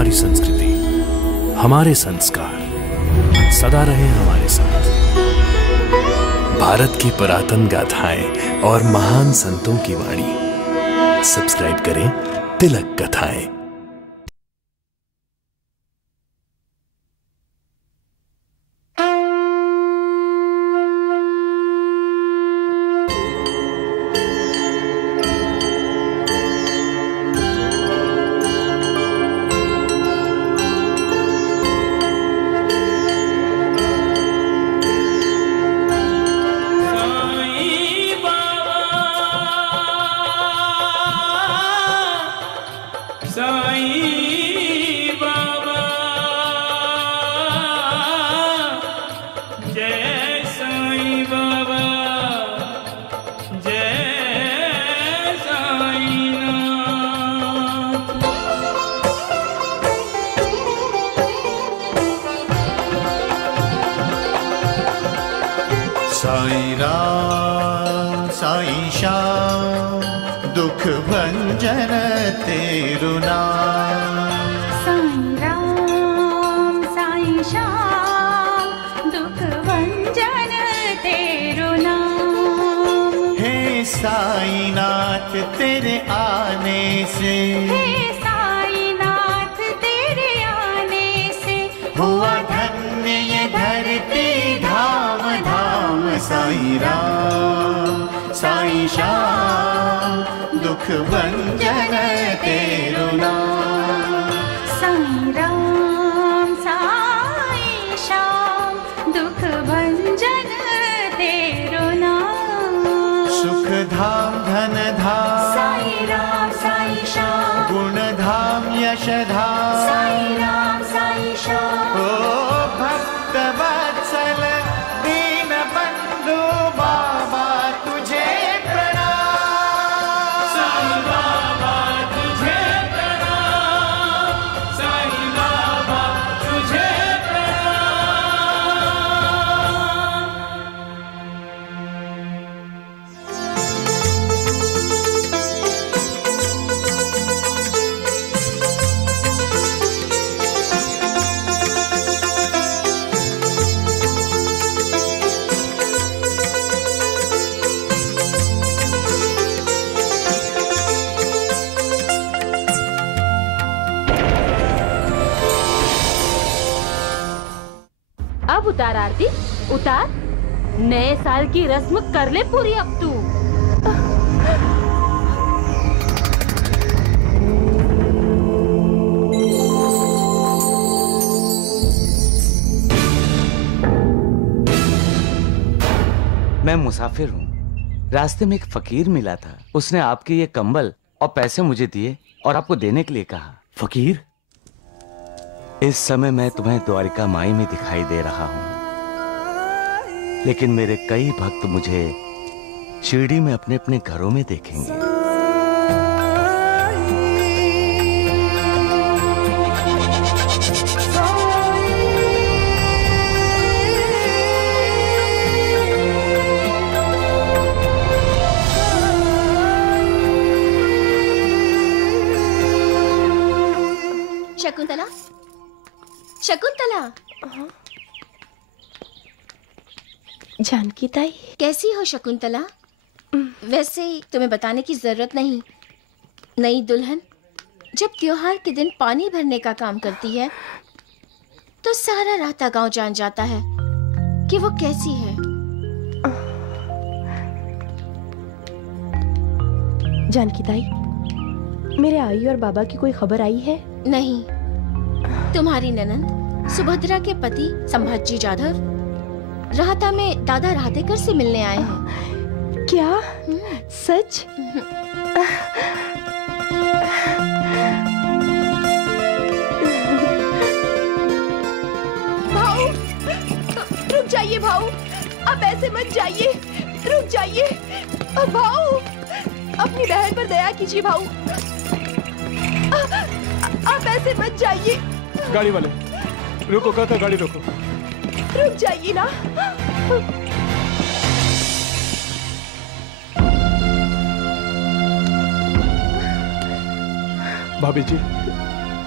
हमारी संस्कृति, हमारे संस्कार सदा रहे हमारे साथ। भारत की पुरातन गाथाएं और महान संतों की वाणी। सब्सक्राइब करें तिलक कथाएं। साईं राम साईं श्याम दुख भंजन तेरु नाम। साईं राम साईं श्याम दुख भंजन तेरु नाम। हे साईं नाथ तेरे आने से, हे साईं नाथ तेरे आने से हुआ धन्य ये धरती धाम धाम। साईं राम साईं श्याम दुख भंजन तेरु नाम। साईं राम साईं श्याम दुख भंजन तेरु नाम। सुख धाम धन धाम साईं राम साईं श्याम। गुण धाम यश धाम साईं राम साईं श्याम। ओ भक्त वत्सल दीन बंधु बाबा तुझे प्रणाम। साईं बाबा तुझे प्रणाम, साईं बाबा तुझे प्रणाम। अब उतार आरती, उतार। नए साल की रस्म कर ले पूरी अब तू। मैं मुसाफिर हूँ। रास्ते में एक फकीर मिला था। उसने आपके ये कंबल और पैसे मुझे दिए और आपको देने के लिए कहा। फकीर, इस समय मैं तुम्हें द्वारिका माई में दिखाई दे रहा हूँ, लेकिन मेरे कई भक्त मुझे शिरडी में अपने अपने घरों में देखेंगे। शकुंतला, शकुंतला। जानकी ताई, कैसी हो शकुंतला? वैसे तुम्हें बताने की जरूरत नहीं। नई दुल्हन जब त्योहार के दिन पानी भरने का काम करती है तो सारा राता गांव जान जाता है कि वो कैसी है। जानकी ताई, मेरे आई और बाबा की कोई खबर आई है? नहीं, तुम्हारी ननंद सुभद्रा के पति संभाजी जाधव राहता में दादा राहतेकर से मिलने आए हैं। क्या? सच? भाऊ, रुक जाइए भाऊ, आप ऐसे मत जाइए, रुक जाइए भाऊ, अपनी बहन पर दया कीजिए भाऊ, आप ऐसे मत जाइए। गाड़ी वाले रुको, कहता गाड़ी रोको। रुक जाइए ना। भाभी जी,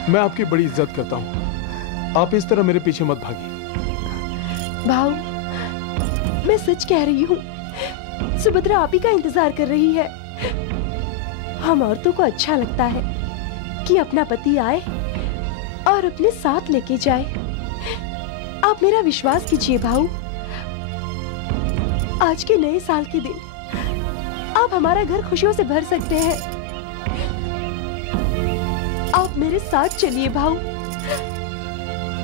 मैं आपकी बड़ी इज्जत करता हूँ। आप इस तरह मेरे पीछे मत भागिए। भाऊ, मैं सच कह रही हूँ, सुभद्रा आप ही का इंतजार कर रही है। हम औरतों को अच्छा लगता है कि अपना पति आए और अपने साथ लेके जाए। आप मेरा विश्वास कीजिए भाऊ, आज के नए साल के दिन आप हमारा घर खुशियों से भर सकते हैं। आप मेरे साथ चलिए भाऊ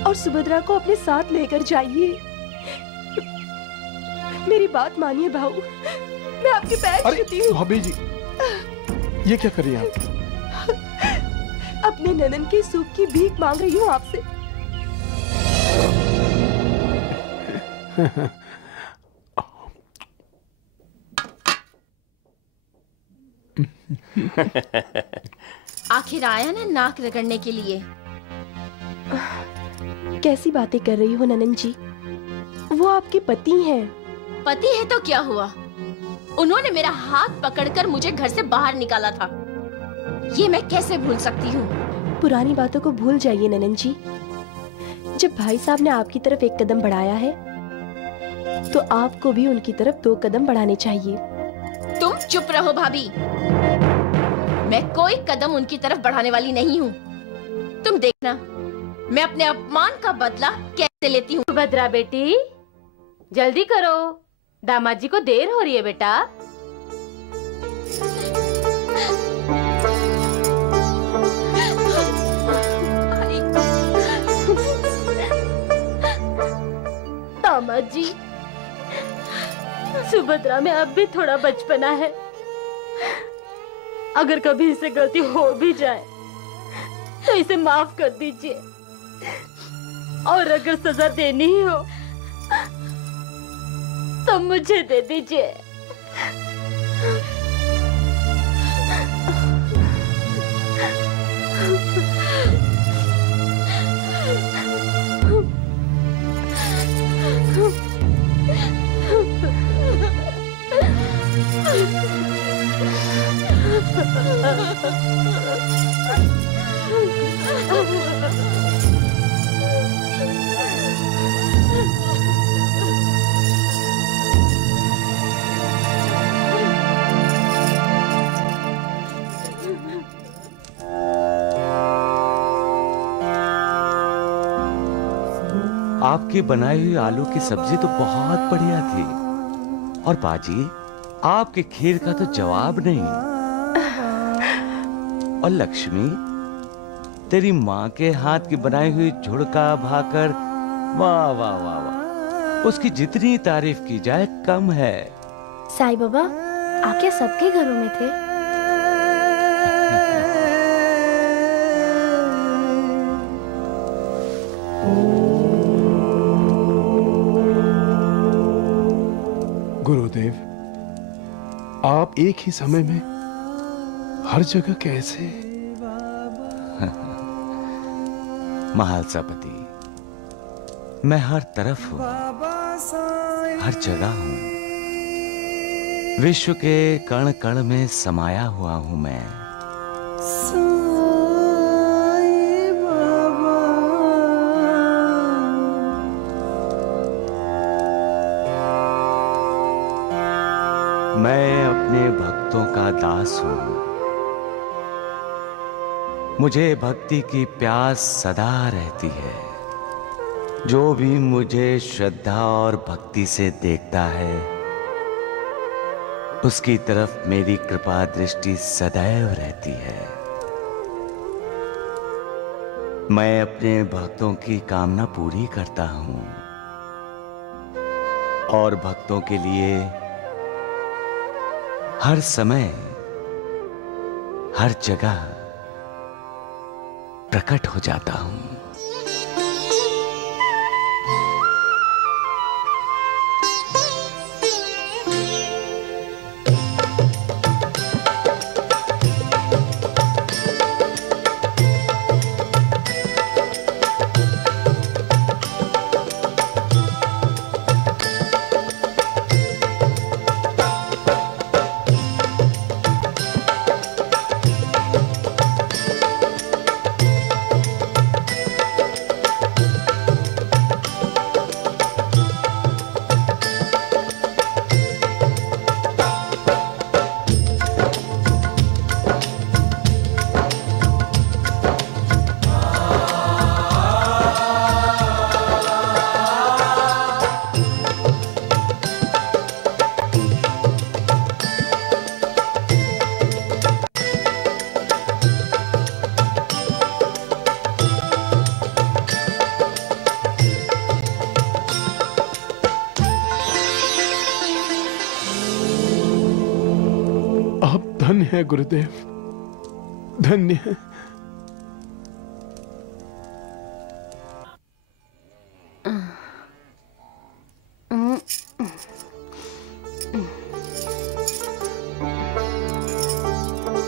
और सुभद्रा को अपने साथ लेकर जाइए। मेरी बात मानिए भाऊ, मैं आपके पैर छूती हूँ। भाभी जी, ये क्या कर रही हैं आप? अपने ननन के सुख की भीख मांग रही हूँ आपसे। आखिर आया ना नाक रगड़ने के लिए। कैसी बातें कर रही हो ननन जी? वो आपके पति हैं। पति है तो क्या हुआ? उन्होंने मेरा हाथ पकड़कर मुझे घर से बाहर निकाला था। ये मैं कैसे भूल सकती हूँ? पुरानी बातों को भूल जाइए ननन जी। जब भाई साहब ने आपकी तरफ एक कदम बढ़ाया है, तो आपको भी उनकी तरफ 2 कदम बढ़ाने चाहिए। तुम चुप रहो भाभी। मैं कोई कदम उनकी तरफ बढ़ाने वाली नहीं हूँ। तुम देखना मैं अपने अपमान का बदला कैसे लेती हूँ। सुभद्रा बेटी, जल्दी करो, दामाद जी को देर हो रही है बेटा। दामाद जी, सुभद्रा में अब भी थोड़ा बचपना है। अगर कभी इसे गलती हो भी जाए तो इसे माफ कर दीजिए, और अगर सजा देनी ही हो तो मुझे दे दीजिए। आपकी बनाई हुई आलू की सब्जी तो बहुत बढ़िया थी, और बाजी आपके खीर का तो जवाब नहीं। और लक्ष्मी, तेरी माँ के हाथ की बनाई हुई झुड़का भाकर, वाह वाह वाह वाह, उसकी जितनी तारीफ की जाए कम है। साईं बाबा, आप क्या सबके घरों में थे? गुरुदेव, आप एक ही समय में हर जगह कैसे? महालसापति, मैं हर तरफ हूं, हर जगह हूं। विश्व के कण कण में समाया हुआ हूं मैं। मैं अपने भक्तों का दास हूं। मुझे भक्ति की प्यास सदा रहती है। जो भी मुझे श्रद्धा और भक्ति से देखता है, उसकी तरफ मेरी कृपा दृष्टि सदैव रहती है। मैं अपने भक्तों की कामना पूरी करता हूं, और भक्तों के लिए हर समय हर जगह प्रकट हो जाता हूं। धन्य है गुरुदेव, धन्य है।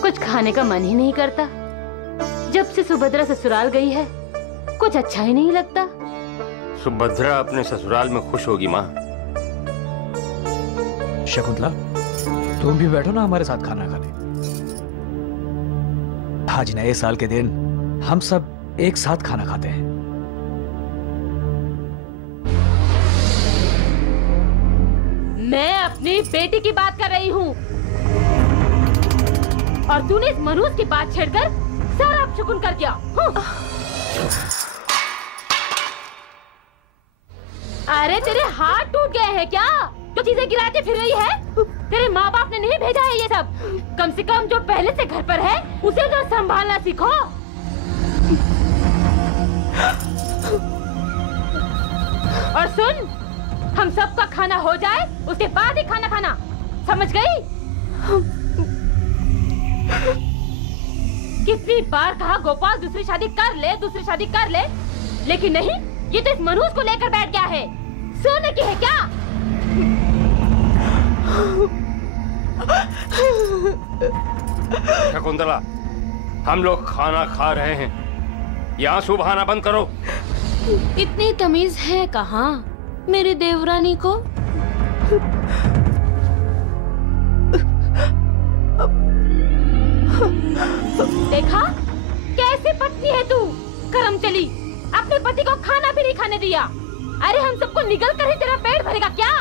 कुछ खाने का मन ही नहीं करता। जब से सुभद्रा ससुराल गई है कुछ अच्छा ही नहीं लगता। सुभद्रा अपने ससुराल में खुश होगी माँ। शकुंतला, तुम भी बैठो ना हमारे साथ खाना खाने। आज नए साल के दिन हम सब एक साथ खाना खाते हैं। मैं अपनी बेटी की बात कर रही हूँ और तूने इस मनुष्य की बात छेड़कर सारा अपशकुन कर दिया। अरे तेरे हाथ टूट गए हैं क्या? जो चीजें गिराते फिर रही है? तेरे माँ बाप ने नहीं भेजा है ये सब। कम से कम जो पहले से घर पर है उसे तो संभालना सीखो। और सुन, हम सबका खाना हो जाए उसके बाद ही खाना खाना, समझ गई? कितनी बार कहा गोपाल दूसरी शादी कर ले, दूसरी शादी कर ले, लेकिन नहीं, ये तो इस मनुष्य को लेकर बैठ गया है। सोने की है क्या? शकुंतला, हम लोग खाना खा रहे हैं, ये आंसू बहाना बंद करो। इतनी तमीज है कहाँ मेरी देवरानी को? देखा कैसी पत्नी है तू, कर्म चली, अपने पति को खाना भी नहीं खाने दिया। अरे हम सबको निगल कर ही तेरा पेट भरेगा क्या?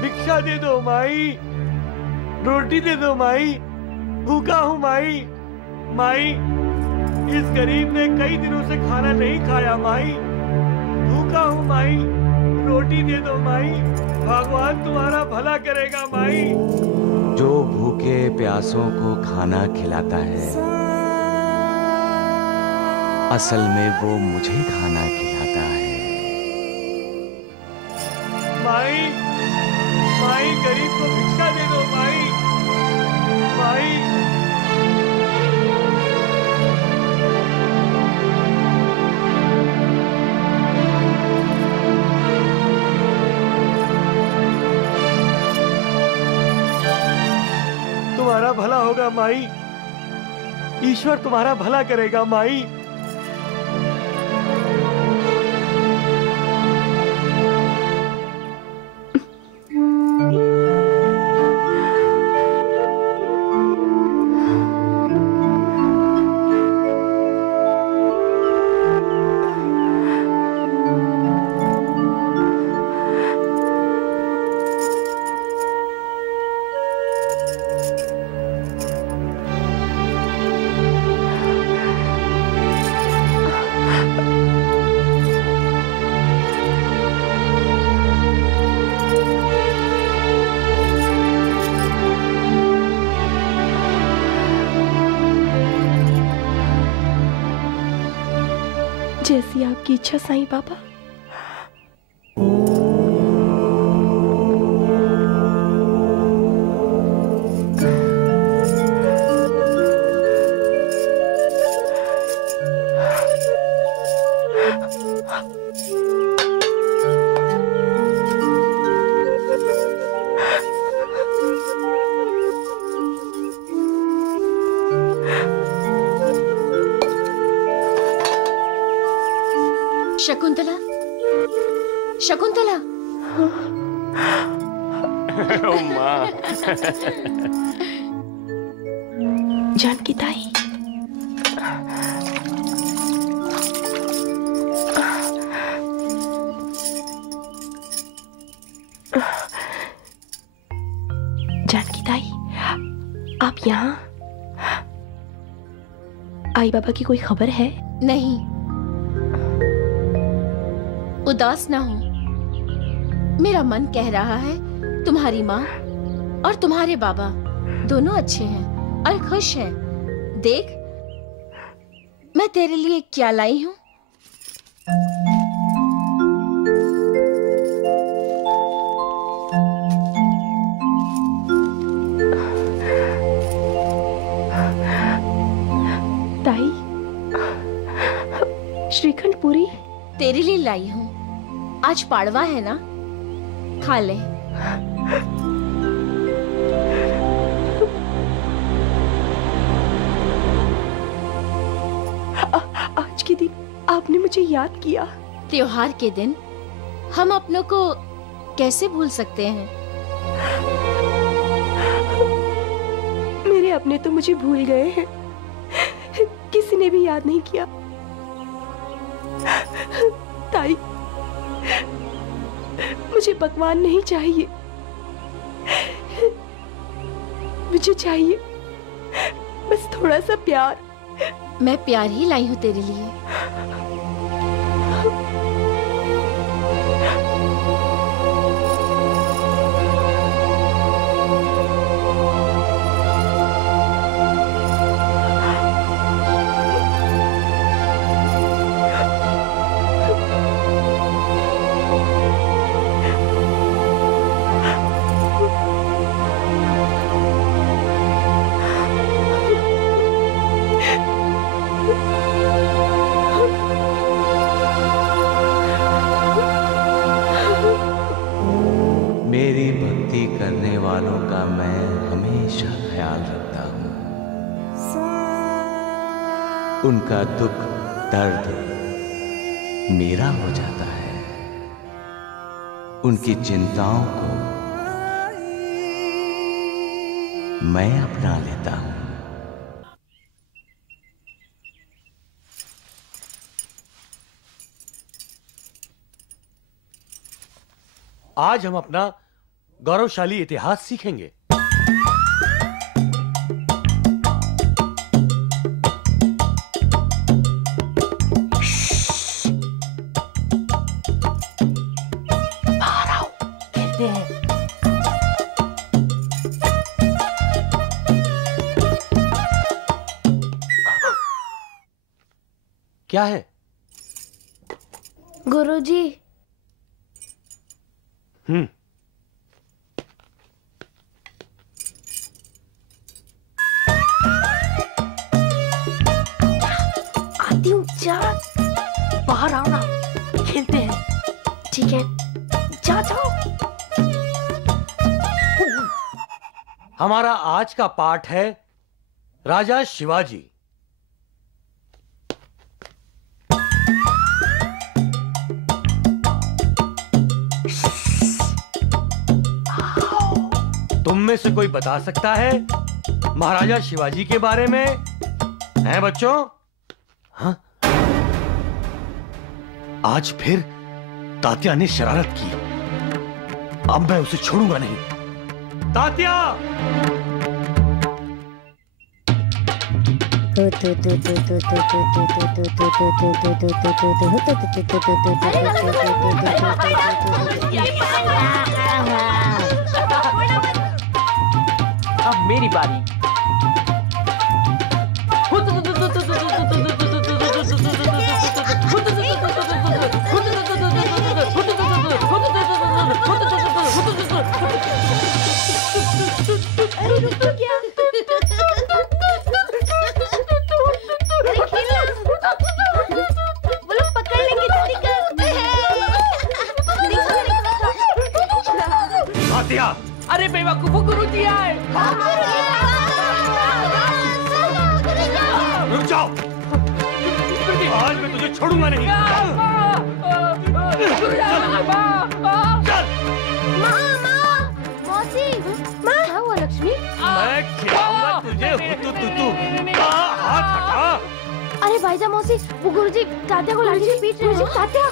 भिक्षा दे दो माई, रोटी दे दो माई, भूखा हूँ माई। माई, इस गरीब ने कई दिनों से खाना नहीं खाया माई, भूखा हूँ माई, रोटी दे दो माई, भगवान तुम्हारा भला करेगा माई। जो भूखे प्यासों को खाना खिलाता है, असल में वो मुझे खाना खिलाता है। माई, माई गरीब को भिक्षा दे दो माई, माई। तुम्हारा भला होगा माई, ईश्वर तुम्हारा भला करेगा माई। जैसी आपकी इच्छा साईं बाबा। शकुंतला, शकुंतला। ओ माँ। जानकी ताई, जानकी ताई, आप यहाँ? आई बाबा की कोई खबर है? नहीं, उदास ना हो। मेरा मन कह रहा है तुम्हारी माँ और तुम्हारे बाबा दोनों अच्छे हैं और खुश हैं। देख, मैं तेरे लिए क्या लाई हूँ। ताई, श्रीखंड पूरी तेरे लिए लाई हूँ। आज पाड़वा है ना, खा ले। आज के दिन आपने मुझे याद किया। त्योहार के दिन हम अपनों को कैसे भूल सकते हैं। मेरे अपने तो मुझे भूल गए हैं, किसी ने भी याद नहीं किया। ताई, मुझे पकवान नहीं चाहिए, मुझे चाहिए बस थोड़ा सा प्यार। मैं प्यार ही लाई हूँ तेरे लिए। मेरी भक्ति करने वालों का मैं हमेशा ख्याल रखता हूँ। उनका दुख दर्द मेरा हो जाता है। उनकी चिंताओं को मैं अपना लेता हूँ। आज हम अपना गौरवशाली इतिहास सीखेंगे। बाहर आओ, खेलते हैं। क्या है? गुरुजी। आती हूँ, जा बाहर आओ ना, खेलते हैं। ठीक है, जा जाओ। हमारा आज का पाठ है राजा शिवाजी। तुम में से कोई बता सकता है महाराजा शिवाजी के बारे में? हैं बच्चों? हाँ? आज फिर तात्या ने शरारत की। अब मैं उसे छोड़ूंगा नहीं। तात्या! अब मेरी बारी। अरे रुक तो क्या? वो लोग पकड़ लेंगे, जल्दी कर। तात्या! अरे बेवकूफो, गुरुजी आए। रुक जाओ। आज मैं तुझे छोड़ूंगा नहीं। मौसी, क्या हुआ लक्ष्मी? मैं खिलाऊंगा तुझे हुतू। हाथ हटा। अरे भाईजा मौसी, वो गुरुजी तात्या को लाठी से पीट रहे हैं। तात्या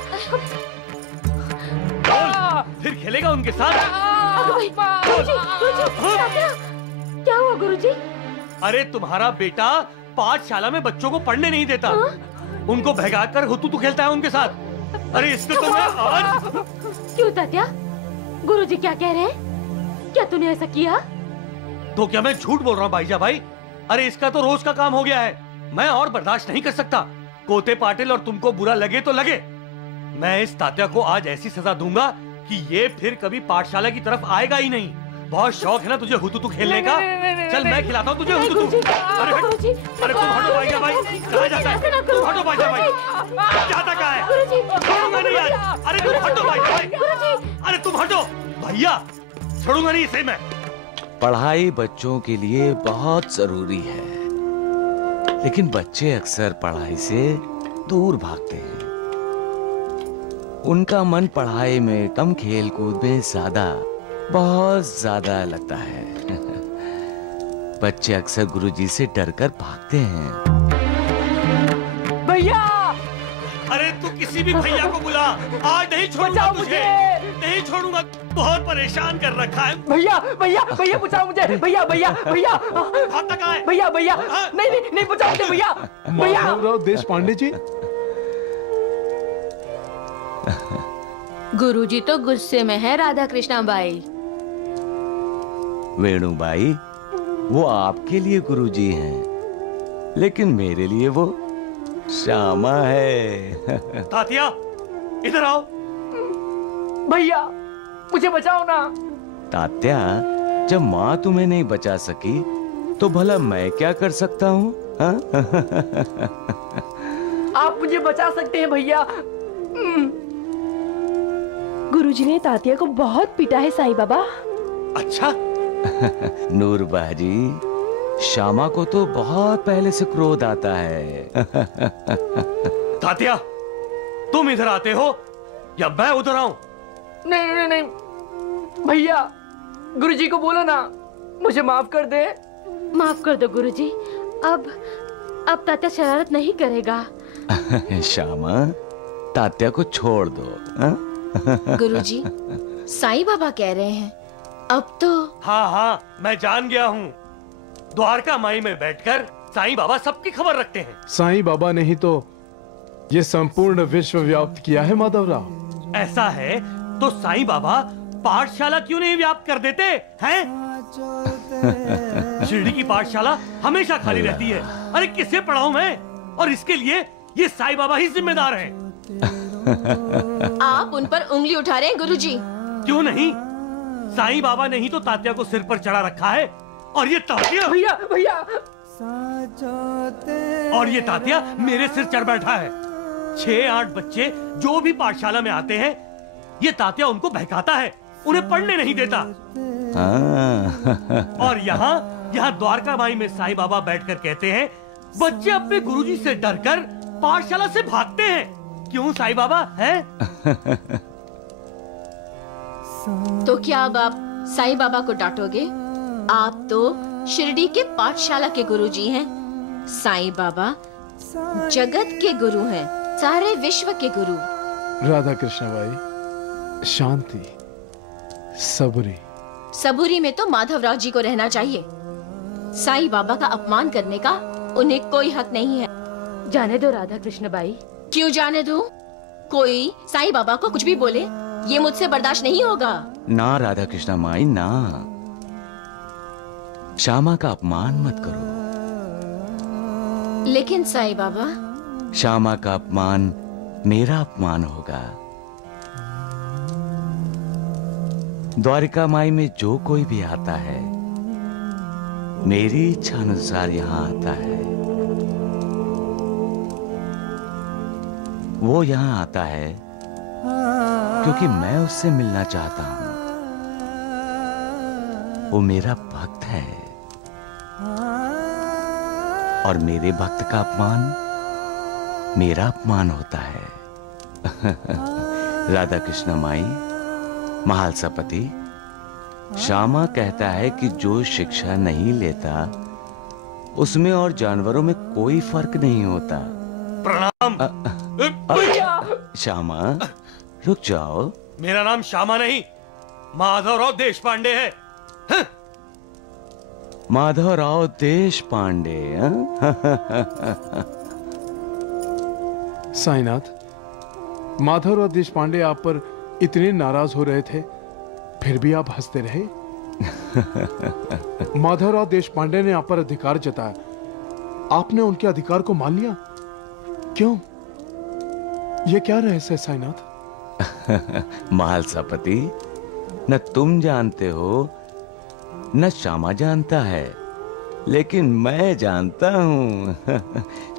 फिर खेलेगा उनके साथ। गुरुजी, तात्या क्या हुआ गुरुजी? अरे तुम्हारा बेटा पाठशाला में बच्चों को पढ़ने नहीं देता। उनको भगाकर हुतू खेलता है उनके साथ। अरे इसको तो मैं आज। क्यों तात्या? गुरुजी क्या कह रहे हैं? क्या तूने ऐसा किया? तो क्या मैं झूठ बोल रहा हूँ भाईजा भाई? अरे इसका तो रोज का काम हो गया है। मैं और बर्दाश्त नहीं कर सकता। कोते पाटिल और तुमको बुरा लगे तो लगे, मैं इस तात्या को आज ऐसी सजा दूंगा कि ये फिर कभी पाठशाला की तरफ आएगा ही नहीं। बहुत शौक है ना तुझे हुतू खेलने का? चल मैं खिलाता हूँ तुझे हुतू। अरे तुम हटो भाईजा भाई। कहाँ जाता है? तुम हटो भाईजा भाई। जाता कहाँ है? छोड़ूंगा नहीं आज। अरे तुम हटो भाईजा भाई। अरे तुम हटो भैया, छोड़ूंगा नहीं इसे मैं। पढ़ाई बच्चों के लिए बहुत जरूरी है, लेकिन बच्चे अक्सर पढ़ाई से दूर भागते हैं। उनका मन पढ़ाई में कम खेल कूद में ज्यादा, बहुत ज्यादा लगता है। बच्चे अक्सर गुरुजी से डरकर भागते हैं। भैया! अरे तू किसी भी भैया को बुला, आज नहीं छोड़ूंगा तुझे। नहीं छोड़ूंगा, बहुत परेशान कर रखा है। भैया भैया भैया बचाओ मुझे। भैया भैया भैया भैया भैया नहीं नहीं नहीं बचाओ मुझे भैया। भैया माधवराव देश पांडे जी। गुरुजी तो गुस्से में है राधा कृष्णा बाई। वेणुबाई, वो आपके लिए गुरुजी हैं, लेकिन मेरे लिए वो श्यामा है। तात्या इधर आओ। भैया मुझे बचाओ ना। तात्या, जब माँ तुम्हें नहीं बचा सकी तो भला मैं क्या कर सकता हूँ? आप मुझे बचा सकते हैं भैया। गुरुजी ने तात्या को बहुत पीटा है साईं बाबा। अच्छा? नूरबाजी, श्यामा को तो बहुत पहले से क्रोध आता है। तात्या, तुम इधर आते हो या मैं उधर आऊं? नहीं नहीं नहीं भैया, गुरुजी को बोलो ना मुझे माफ कर दे। माफ कर दो गुरुजी। अब तात्या शरारत नहीं करेगा। श्यामा, तात्या को छोड़ दो। गुरुजी, साईं बाबा कह रहे हैं अब तो। हाँ हाँ, मैं जान गया हूँ। द्वारका माई में बैठकर साईं बाबा सबकी खबर रखते हैं। साईं बाबा ने ही तो ये संपूर्ण विश्व व्याप्त किया है माधवराव। ऐसा है तो साईं बाबा पाठशाला क्यों नहीं व्याप्त कर देते हैं? शिरडी की पाठशाला हमेशा खाली रहती है। अरे किसे पढ़ाऊं मैं? और इसके लिए ये साईं बाबा ही जिम्मेदार हैं। आप उन पर उंगली उठा रहे हैं गुरुजी। क्यों नहीं? साईं बाबा ने ही तो तात्या को सिर पर चढ़ा रखा है। और ये तात्या भैया भैया और ये तात्या मेरे सिर चढ़ बैठा है। 6-8 बच्चे जो भी पाठशाला में आते हैं, ये तात्या उनको बहकाता है, उन्हें पढ़ने नहीं देता। और यहाँ द्वारका माई में साईं बाबा बैठकर कहते हैं, बच्चे अपने गुरुजी से डरकर पाठशाला से भागते हैं। क्यों साईं बाबा हैं? तो क्या अब आप साईं बाबा को डांटोगे? आप तो शिरडी के पाठशाला के गुरुजी हैं। साईं बाबा जगत के गुरु हैं, सारे विश्व के गुरु। राधा कृष्ण भाई, शांति, सबूरी। सबूरी में तो माधवराव जी को रहना चाहिए। साईं बाबा का अपमान करने का उन्हें कोई हक नहीं है। जाने दो राधा कृष्ण बाई। क्यों जाने दो? कोई साईं बाबा को कुछ भी बोले, ये मुझसे बर्दाश्त नहीं होगा। ना राधा कृष्णा माई ना, श्यामा का अपमान मत करो। लेकिन साईं बाबा, श्यामा का अपमान मेरा अपमान होगा। द्वारिका माई में जो कोई भी आता है, मेरी इच्छा अनुसार यहाँ आता है। वो यहाँ आता है क्योंकि मैं उससे मिलना चाहता हूँ। वो मेरा भक्त है और मेरे भक्त का अपमान मेरा अपमान होता है। राधा कृष्ण माई, महालसा पति, श्यामा कहता है कि जो शिक्षा नहीं लेता उसमें और जानवरों में कोई फर्क नहीं होता। प्रणाम। श्यामा रुक जाओ। मेरा नाम श्यामा नहीं, माधवराव देश पांडे है। माधवराव देश पांडे। साईनाथ, माधवराव देश पांडे आप पर इतने नाराज हो रहे थे, फिर भी आप हंसते रहे। माधवराव देश पांडे ने आप पर अधिकार जताया, आपने उनके अधिकार को मान लिया। क्यों? यह क्या रहस्य है साईनाथ? महालसापति, न तुम जानते हो न श्यामा जानता है, लेकिन मैं जानता हूं।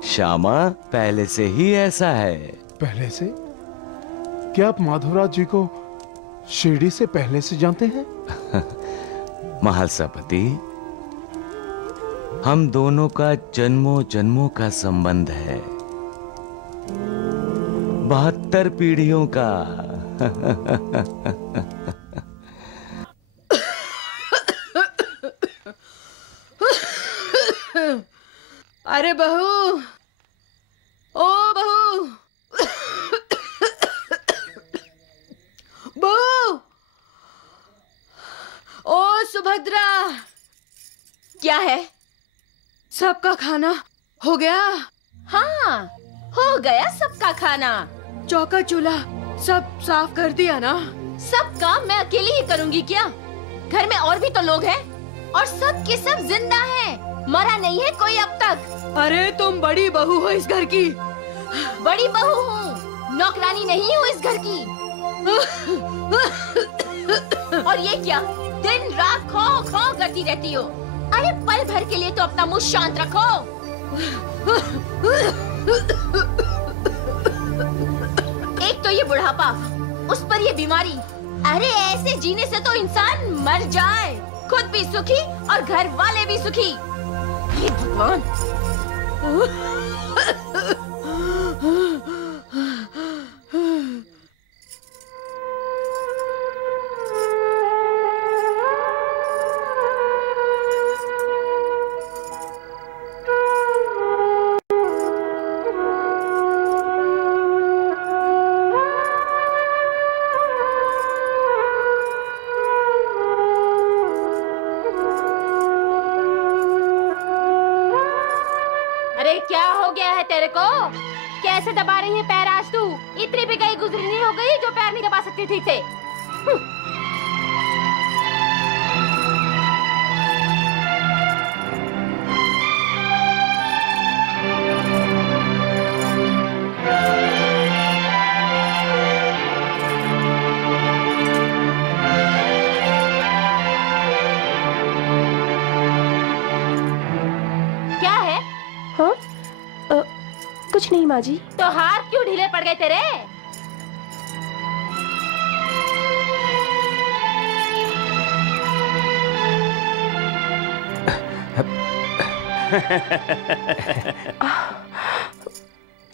श्यामा पहले से ही ऐसा है। पहले से? क्या आप माधवराव जी को शिरडी से पहले से जानते हैं? महालसापति, हम दोनों का जन्मों जन्मों का संबंध है, 72 पीढ़ियों का। अरे बहू, ओ बहू, बहू, ओ सुभद्रा, क्या है? सबका खाना हो गया? हाँ, हो गया सबका खाना। चौका चूल्हा सब साफ कर दिया ना? सब काम मैं अकेली ही करूंगी क्या? घर में और भी तो लोग हैं, और सब के सब जिंदा हैं, मरा नहीं है कोई अब तक। अरे तुम बड़ी बहू हो इस घर की। बड़ी बहू हूँ, नौकरानी नहीं हूँ इस घर की। और ये क्या, दिन रात खो खो करती रहती हो? अरे पल भर के लिए तो अपना मुंह शांत रखो। एक तो ये बुढ़ापा, उस पर ये बीमारी। अरे ऐसे जीने से तो इंसान मर जाए, खुद भी सुखी और घर वाले भी सुखी। ये भगवान। क्या हो गया है तेरे को? कैसे दबा रही है पैर आज तू? इतनी भी गई गुजरी नहीं हो गई जो पैर नहीं दबा सकती ठीक से। क्या है? हाँ? कुछ नहीं माँ जी। तो हाथ क्यों ढीले पड़ गए तेरे?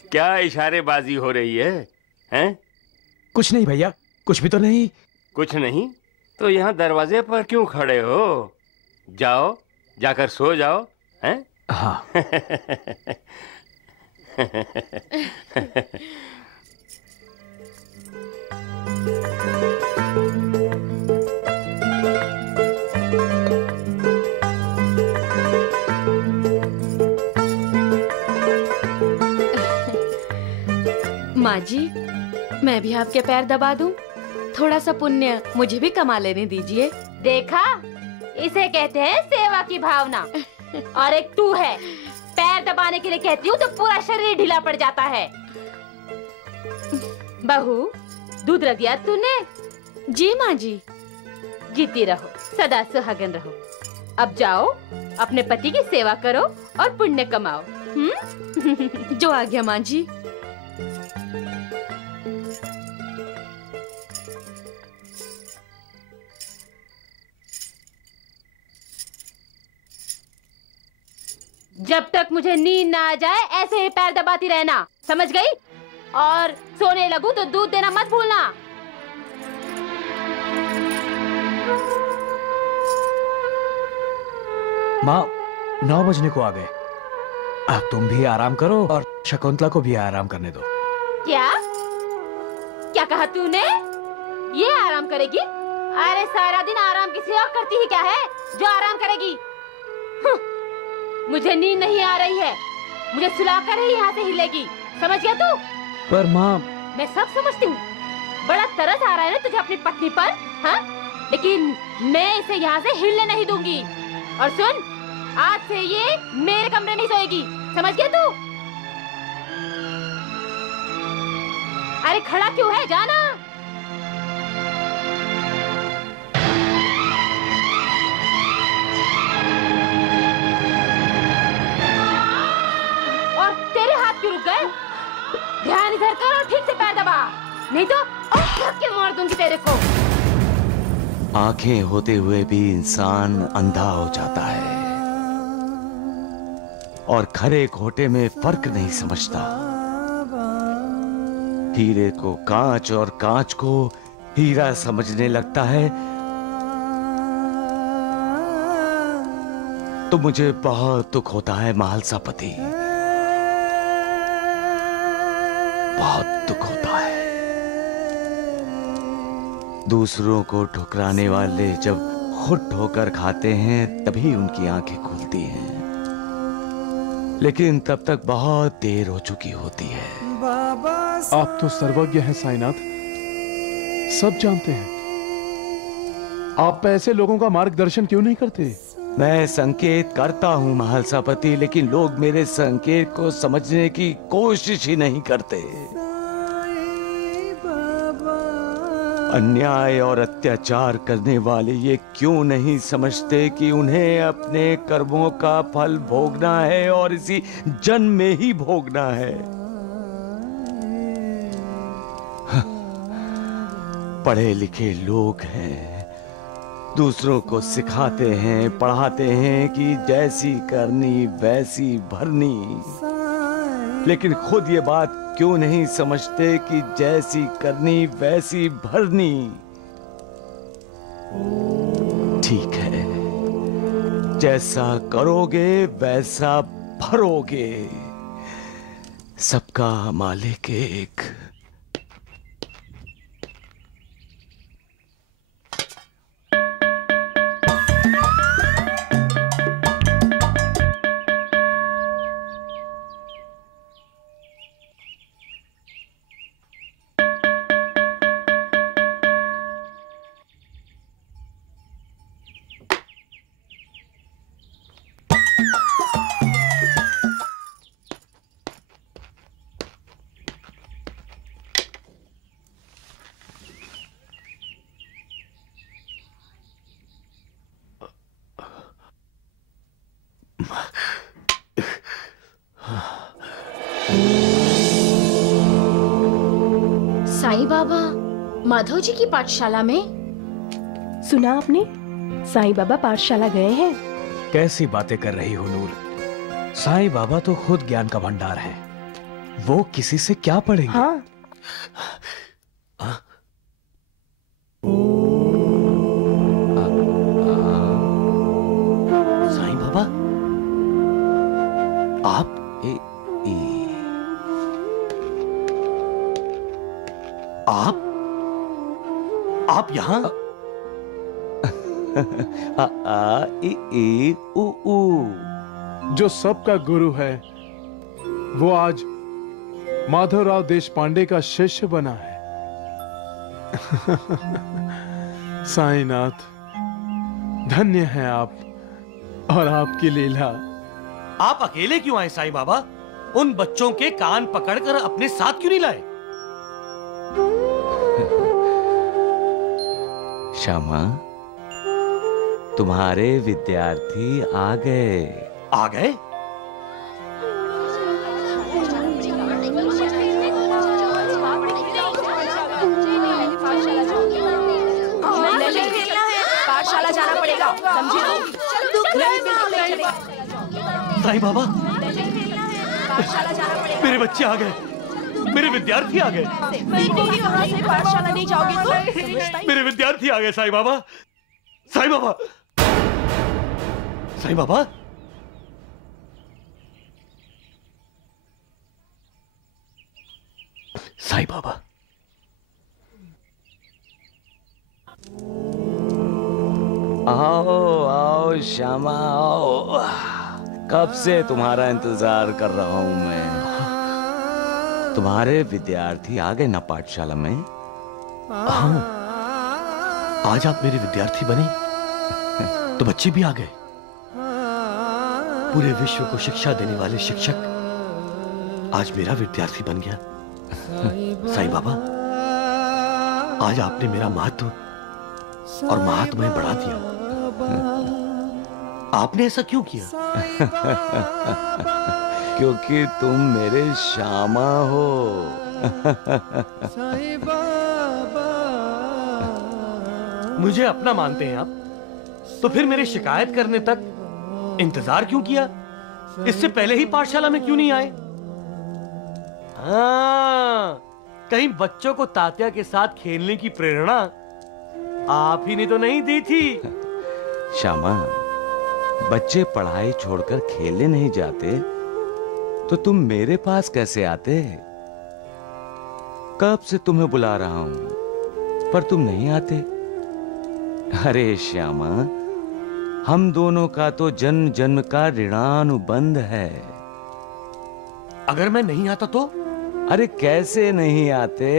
क्या इशारेबाजी हो रही है? हैं? कुछ नहीं भैया, कुछ भी तो नहीं। कुछ नहीं तो यहाँ दरवाजे पर क्यों खड़े हो? जाओ, जाकर सो जाओ। हैं? हाँ। माँ जी, मैं भी आपके पैर दबा दूं? थोड़ा सा पुण्य मुझे भी कमा लेने दीजिए। देखा, इसे कहते हैं सेवा की भावना। और एक तू है, पैर दबाने के लिए कहती हूँ तो पूरा शरीर ढीला पड़ जाता है। बहू, दूध रख दिया तूने? जी माँ जी। जीती रहो, सदा सुहागन रहो। अब जाओ, अपने पति की सेवा करो और पुण्य कमाओ। जो आ गया माँ जी। जब तक मुझे नींद ना आ जाए ऐसे ही पैर दबाती रहना, समझ गई? और सोने लगूं तो दूध देना मत भूलना। माँ 9 बजने को आ गए। अब तुम भी आराम करो और शकुंतला को भी आराम करने दो। क्या क्या कहा तूने? ये आराम करेगी? अरे सारा दिन आराम किसी और करती ही क्या है जो आराम करेगी? मुझे नींद नहीं आ रही है, मुझे सुलाकर ही यहाँ से हिलेगी, समझ गया तू? पर माँ मैं सब समझती हूँ, बड़ा तरस आ रहा है ना तुझे अपनी पत्नी पर, हाँ? लेकिन मैं इसे यहाँ से हिलने नहीं दूंगी। और सुन, आज से ये मेरे कमरे में सोएगी, समझ गया तू? अरे खड़ा क्यों है, जाना। और तेरे हाथ क्यों रुक गए? ध्यान इधर कर और ठीक से पैर दबा, नहीं तो के मार दूंगी तेरे को। आंखें होते हुए भी इंसान अंधा हो जाता है और खरे खोटे में फर्क नहीं समझता। हीरे को कांच और कांच को हीरा समझने लगता है। तो मुझे बहुत दुख होता है महालसापति, बहुत दुख होता है। दूसरों को ठुकराने वाले जब खुद ठोकर खाते हैं तभी उनकी आंखें खुलती हैं, लेकिन तब तक बहुत देर हो चुकी होती है। आप तो सर्वज्ञ हैं साईनाथ, सब जानते हैं। आप ऐसे लोगों का मार्गदर्शन क्यों नहीं करते? मैं संकेत करता हूं महालसापति, लेकिन लोग मेरे संकेत को समझने की कोशिश ही नहीं करते। अन्याय और अत्याचार करने वाले ये क्यों नहीं समझते कि उन्हें अपने कर्मों का फल भोगना है और इसी जन्म में ही भोगना है। पढ़े लिखे लोग हैं, दूसरों को सिखाते हैं, पढ़ाते हैं कि जैसी करनी वैसी भरनी, लेकिन खुद ये बात क्यों नहीं समझते कि जैसी करनी वैसी भरनी। ठीक है, जैसा करोगे वैसा भरोगे। सबका मालिक एक। साईं बाबा माधव जी की पाठशाला में? सुना आपने? साईं बाबा पाठशाला गए हैं। कैसी बातें कर रही हो नूर? साईं बाबा तो खुद ज्ञान का भंडार है, वो किसी से क्या पढ़ेंगे? हाँ। साईं बाबा, आप आप यहाँ? जो सबका गुरु है वो आज माधवराव देशपांडे का शिष्य बना है। साईनाथ, धन्य हैं आप और आपकी लीला। आप अकेले क्यों आए साईं बाबा? उन बच्चों के कान पकड़कर अपने साथ क्यों नहीं लाए? श्यामा, तुम्हारे विद्यार्थी आ गए। आ गए? पाठशाला जाना पड़ेगा, समझे? साईं बाबा, पाठशाला जाना पड़ेगा। मेरे बच्चे आ गए। मेरे विद्यार्थी आ गए। कहाँ से पाठशाला नहीं जाओगे तो? मेरे विद्यार्थी आ गए। साईं बाबा, साईं बाबा, साईं बाबा। साईं बाबा, आओ आओ श्यामा आओ। कब से तुम्हारा इंतजार कर रहा हूं मैं। तुम्हारे विद्यार्थी आ गए ना पाठशाला में? हाँ, आज आप मेरे विद्यार्थी बने तो बच्चे भी आ गए। पूरे विश्व को शिक्षा देने वाले शिक्षक आज मेरा विद्यार्थी बन गया। साईं बाबा, आज आपने मेरा महत्व और महात्म्य बढ़ा दिया। आपने ऐसा क्यों किया? क्योंकि तुम मेरे श्यामा हो। मुझे अपना मानते हैं आप, तो फिर मेरे शिकायत करने तक इंतजार क्यों किया? इससे पहले ही पाठशाला में क्यों नहीं आए? हाँ, कहीं बच्चों को तात्या के साथ खेलने की प्रेरणा आप ही ने तो नहीं दी थी? श्यामा, बच्चे पढ़ाई छोड़कर खेलने नहीं जाते तो तुम मेरे पास कैसे आते? कब से तुम्हें बुला रहा हूं पर तुम नहीं आते। अरे श्यामा, हम दोनों का तो जन्म जन्म का ऋणानुबंध है। अगर मैं नहीं आता तो? अरे कैसे नहीं आते?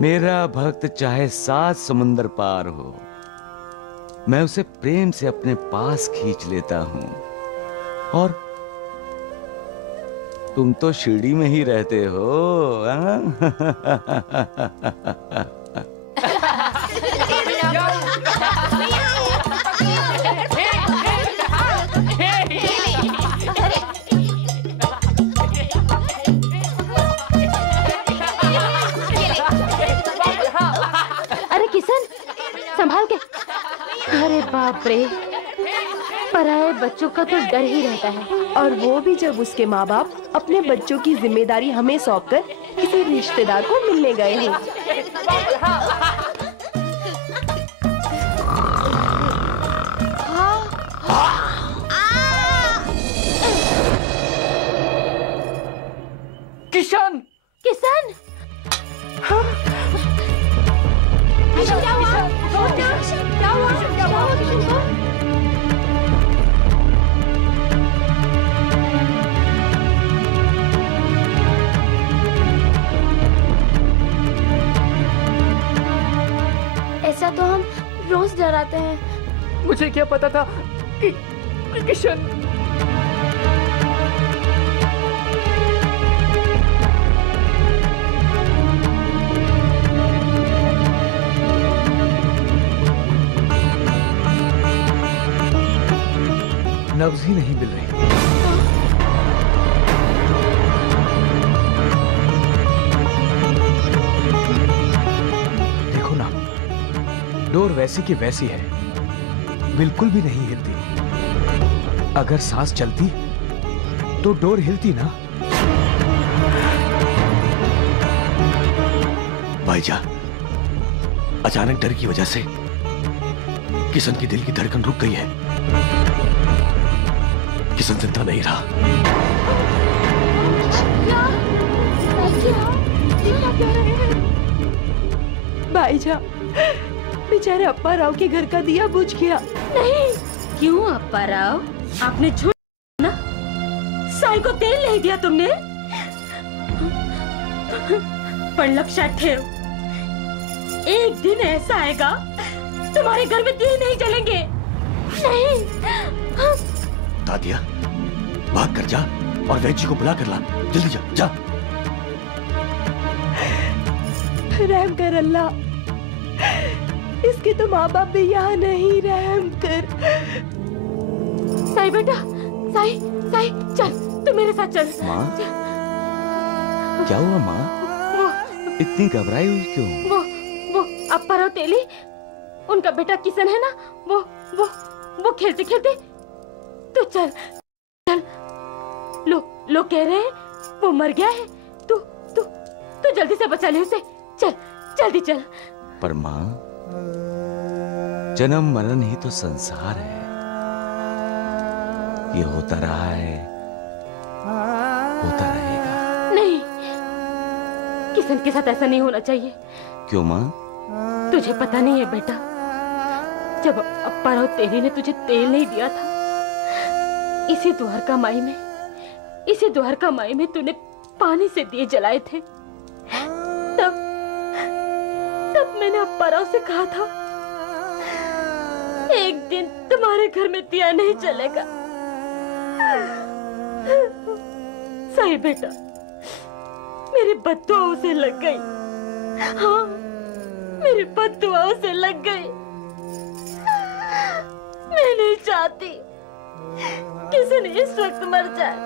मेरा भक्त चाहे 7 समुंदर पार हो, मैं उसे प्रेम से अपने पास खींच लेता हूं। और तुम तो शिरडी में ही रहते हो। अरे किशन, संभाल के। अरे बाप रे, पराये बच्चों का तो डर ही रहता है। और वो भी जब उसके माँ बाप अपने बच्चों की जिम्मेदारी हमें सौंपकर किसी रिश्तेदार को मिलने गए हैं। किशन, किशन, क्या हुआ? क्या हुआ? ऐसा तो हम रोज डराते हैं। मुझे क्या पता था कि किशन। नब्ज ही नहीं मिल रही। देखो ना, डोर वैसी की वैसी है, बिल्कुल भी नहीं हिलती। अगर सांस चलती तो डोर हिलती ना। भाईजा, अचानक डर की वजह से किशन की दिल की धड़कन रुक गई है। किशन जिंदा नहीं रहा। भाईजा, बेचारे अप्पा राव के घर का दिया बुझ गया। नहीं, क्यों अप्पा राव? आपने झूठ ना, साई को तेल नहीं दिया तुमने। पर लक्षात ठेव, एक दिन ऐसा आएगा तुम्हारे घर में दिए नहीं जलेंगे। नहीं। तात्या, भाग कर जा और वैद्य को बुला कर ला। जल्दी जा, जा। रहम कर अल्लाह, इसके तो माँ बाप भी यहाँ नहीं। रहम कर। साई बेटा, साई, साई, चल, तू मेरे साथ चल। माँ, क्या हुआ माँ? इतनी घबराई हुई क्यों? वो अप्पा राव तेली, उनका बेटा किशन है ना, वो खेलते खेलते। तू चल, चल। लोग कह रहे हैं वो मर गया है। तू जल्दी से बचा ले उसे। चल जल्दी चल। पर माँ, जन्म मरण ही तो संसार है। ये होता रहा है, होता रहेगा। नहीं, किशन के साथ ऐसा नहीं होना चाहिए। क्यों माँ? तुझे पता नहीं है बेटा, जब अप्पा राव तेरी ने तुझे तेल नहीं दिया था, इसी द्वारका माई में तूने पानी से दिए जलाए थे। तब मैंने अप्पा राव से कहा था, एक दिन तुम्हारे घर में दिया नहीं जलेगा। सही बेटा, मेरी बद्दुआ उसे लग गई। हाँ, मेरी बद्दुआ उसे लग गई। मैं नहीं चाहती किसी ने इस वक्त मर जाए।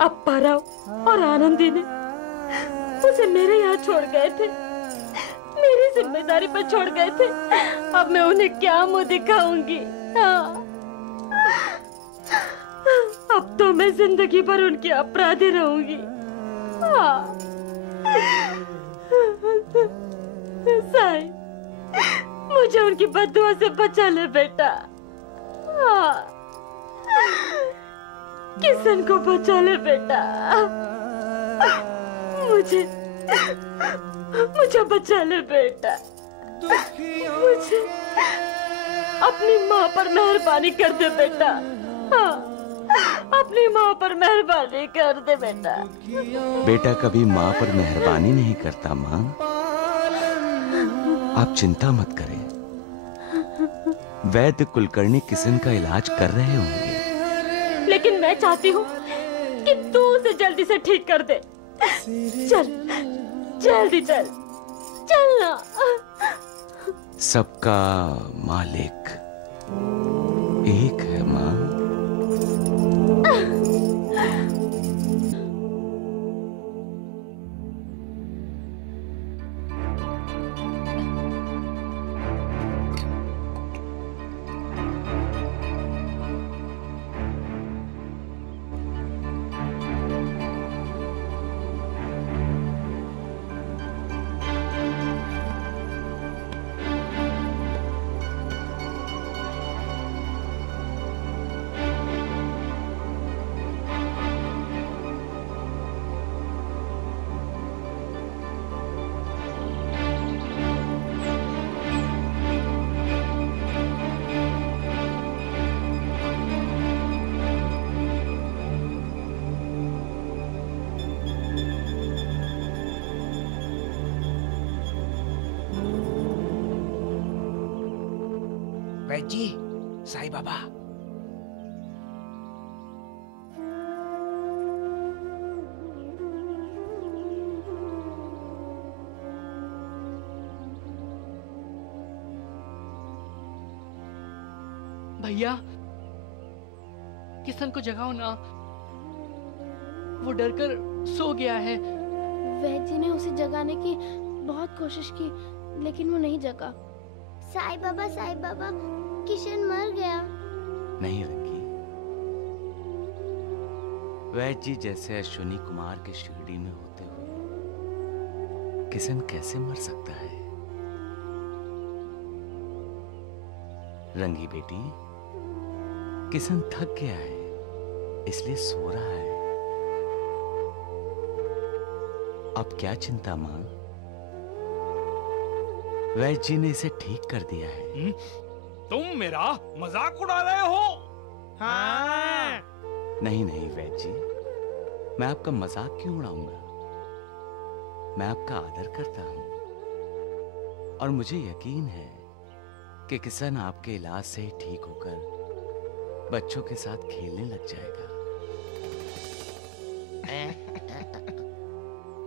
अप्पा राव और आनंदी ने उसे मेरे यहाँ छोड़ गए थे, मेरी जिम्मेदारी पर छोड़ गए थे। अब मैं उन्हें क्या मुंह दिखाऊंगी? हाँ। अब तो मैं जिंदगी भर उनकी अपराधी रहूंगी। हाँ। साई, मुझे उनकी बद्दुआ से बचा ले बेटा। हाँ। किशन को बचा ले बेटा। मुझे बचा ले बेटा। मुझे अपनी माँ पर मेहरबानी कर दे बेटा। हाँ, अपनी माँ पर मेहरबानी कर दे बेटा। बेटा कभी माँ पर मेहरबानी नहीं करता माँ। आप चिंता मत करें, वैद्य कुलकर्णी किशन का इलाज कर रहे होंगे। लेकिन मैं चाहती हूँ कि तू उसे जल्दी से ठीक कर दे। चल, जल्दी चल, चलना। सबका मालिक एक है माँ। वैद्य जी, साईं बाबा। भैया, किशन को जगाओ ना, वो डरकर सो गया है। वैद्य जी ने उसे जगाने की बहुत कोशिश की, लेकिन वो नहीं जगा। साईं बाबा, किशन मर गया। नहीं रंगी, वैद्य जी जैसे अश्विनी कुमार की शिरडी में होते हुए किशन कैसे मर सकता है? रंगी बेटी, किशन थक गया है, इसलिए सो रहा है। अब क्या चिंता मां, वैद्य जी ने इसे ठीक कर दिया है। तुम मेरा मजाक उड़ा रहे हो? हाँ। नहीं वैद्य जी, मैं आपका मजाक क्यों उड़ाऊंगा? मैं आपका आदर करता हूं और मुझे यकीन है कि किशन आपके इलाज से ही ठीक होकर बच्चों के साथ खेलने लग जाएगा।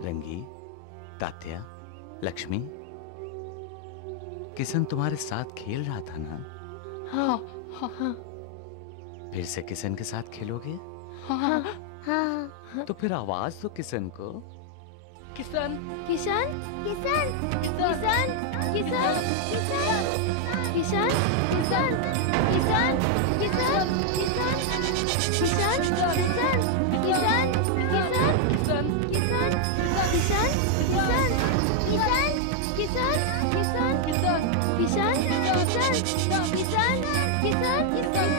रंगी, तात्या, लक्ष्मी, किशन तुम्हारे साथ खेल रहा था ना? हाँ। फिर से किशन के साथ खेलोगे? हाँ। तो फिर आवाज दो किशन को। किशन, किशन, किशन, किशन, किशन, किशन, किशन, किशन, किशन, किशन, किशन। किशन किशन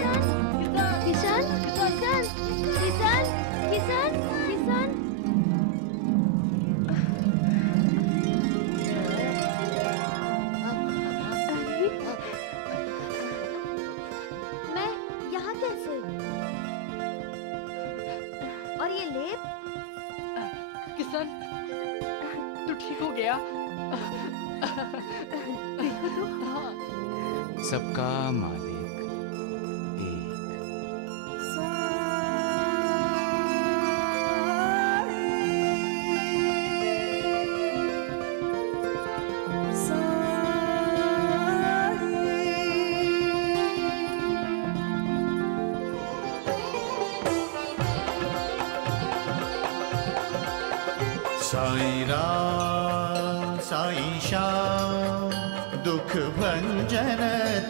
किशन किशन किशन किशन किशन मैं यहाँ कैसे? और ये लेप? किशन तू ठीक हो गया? सबका मालिक साईं राम साईं श्याम दुख भंजन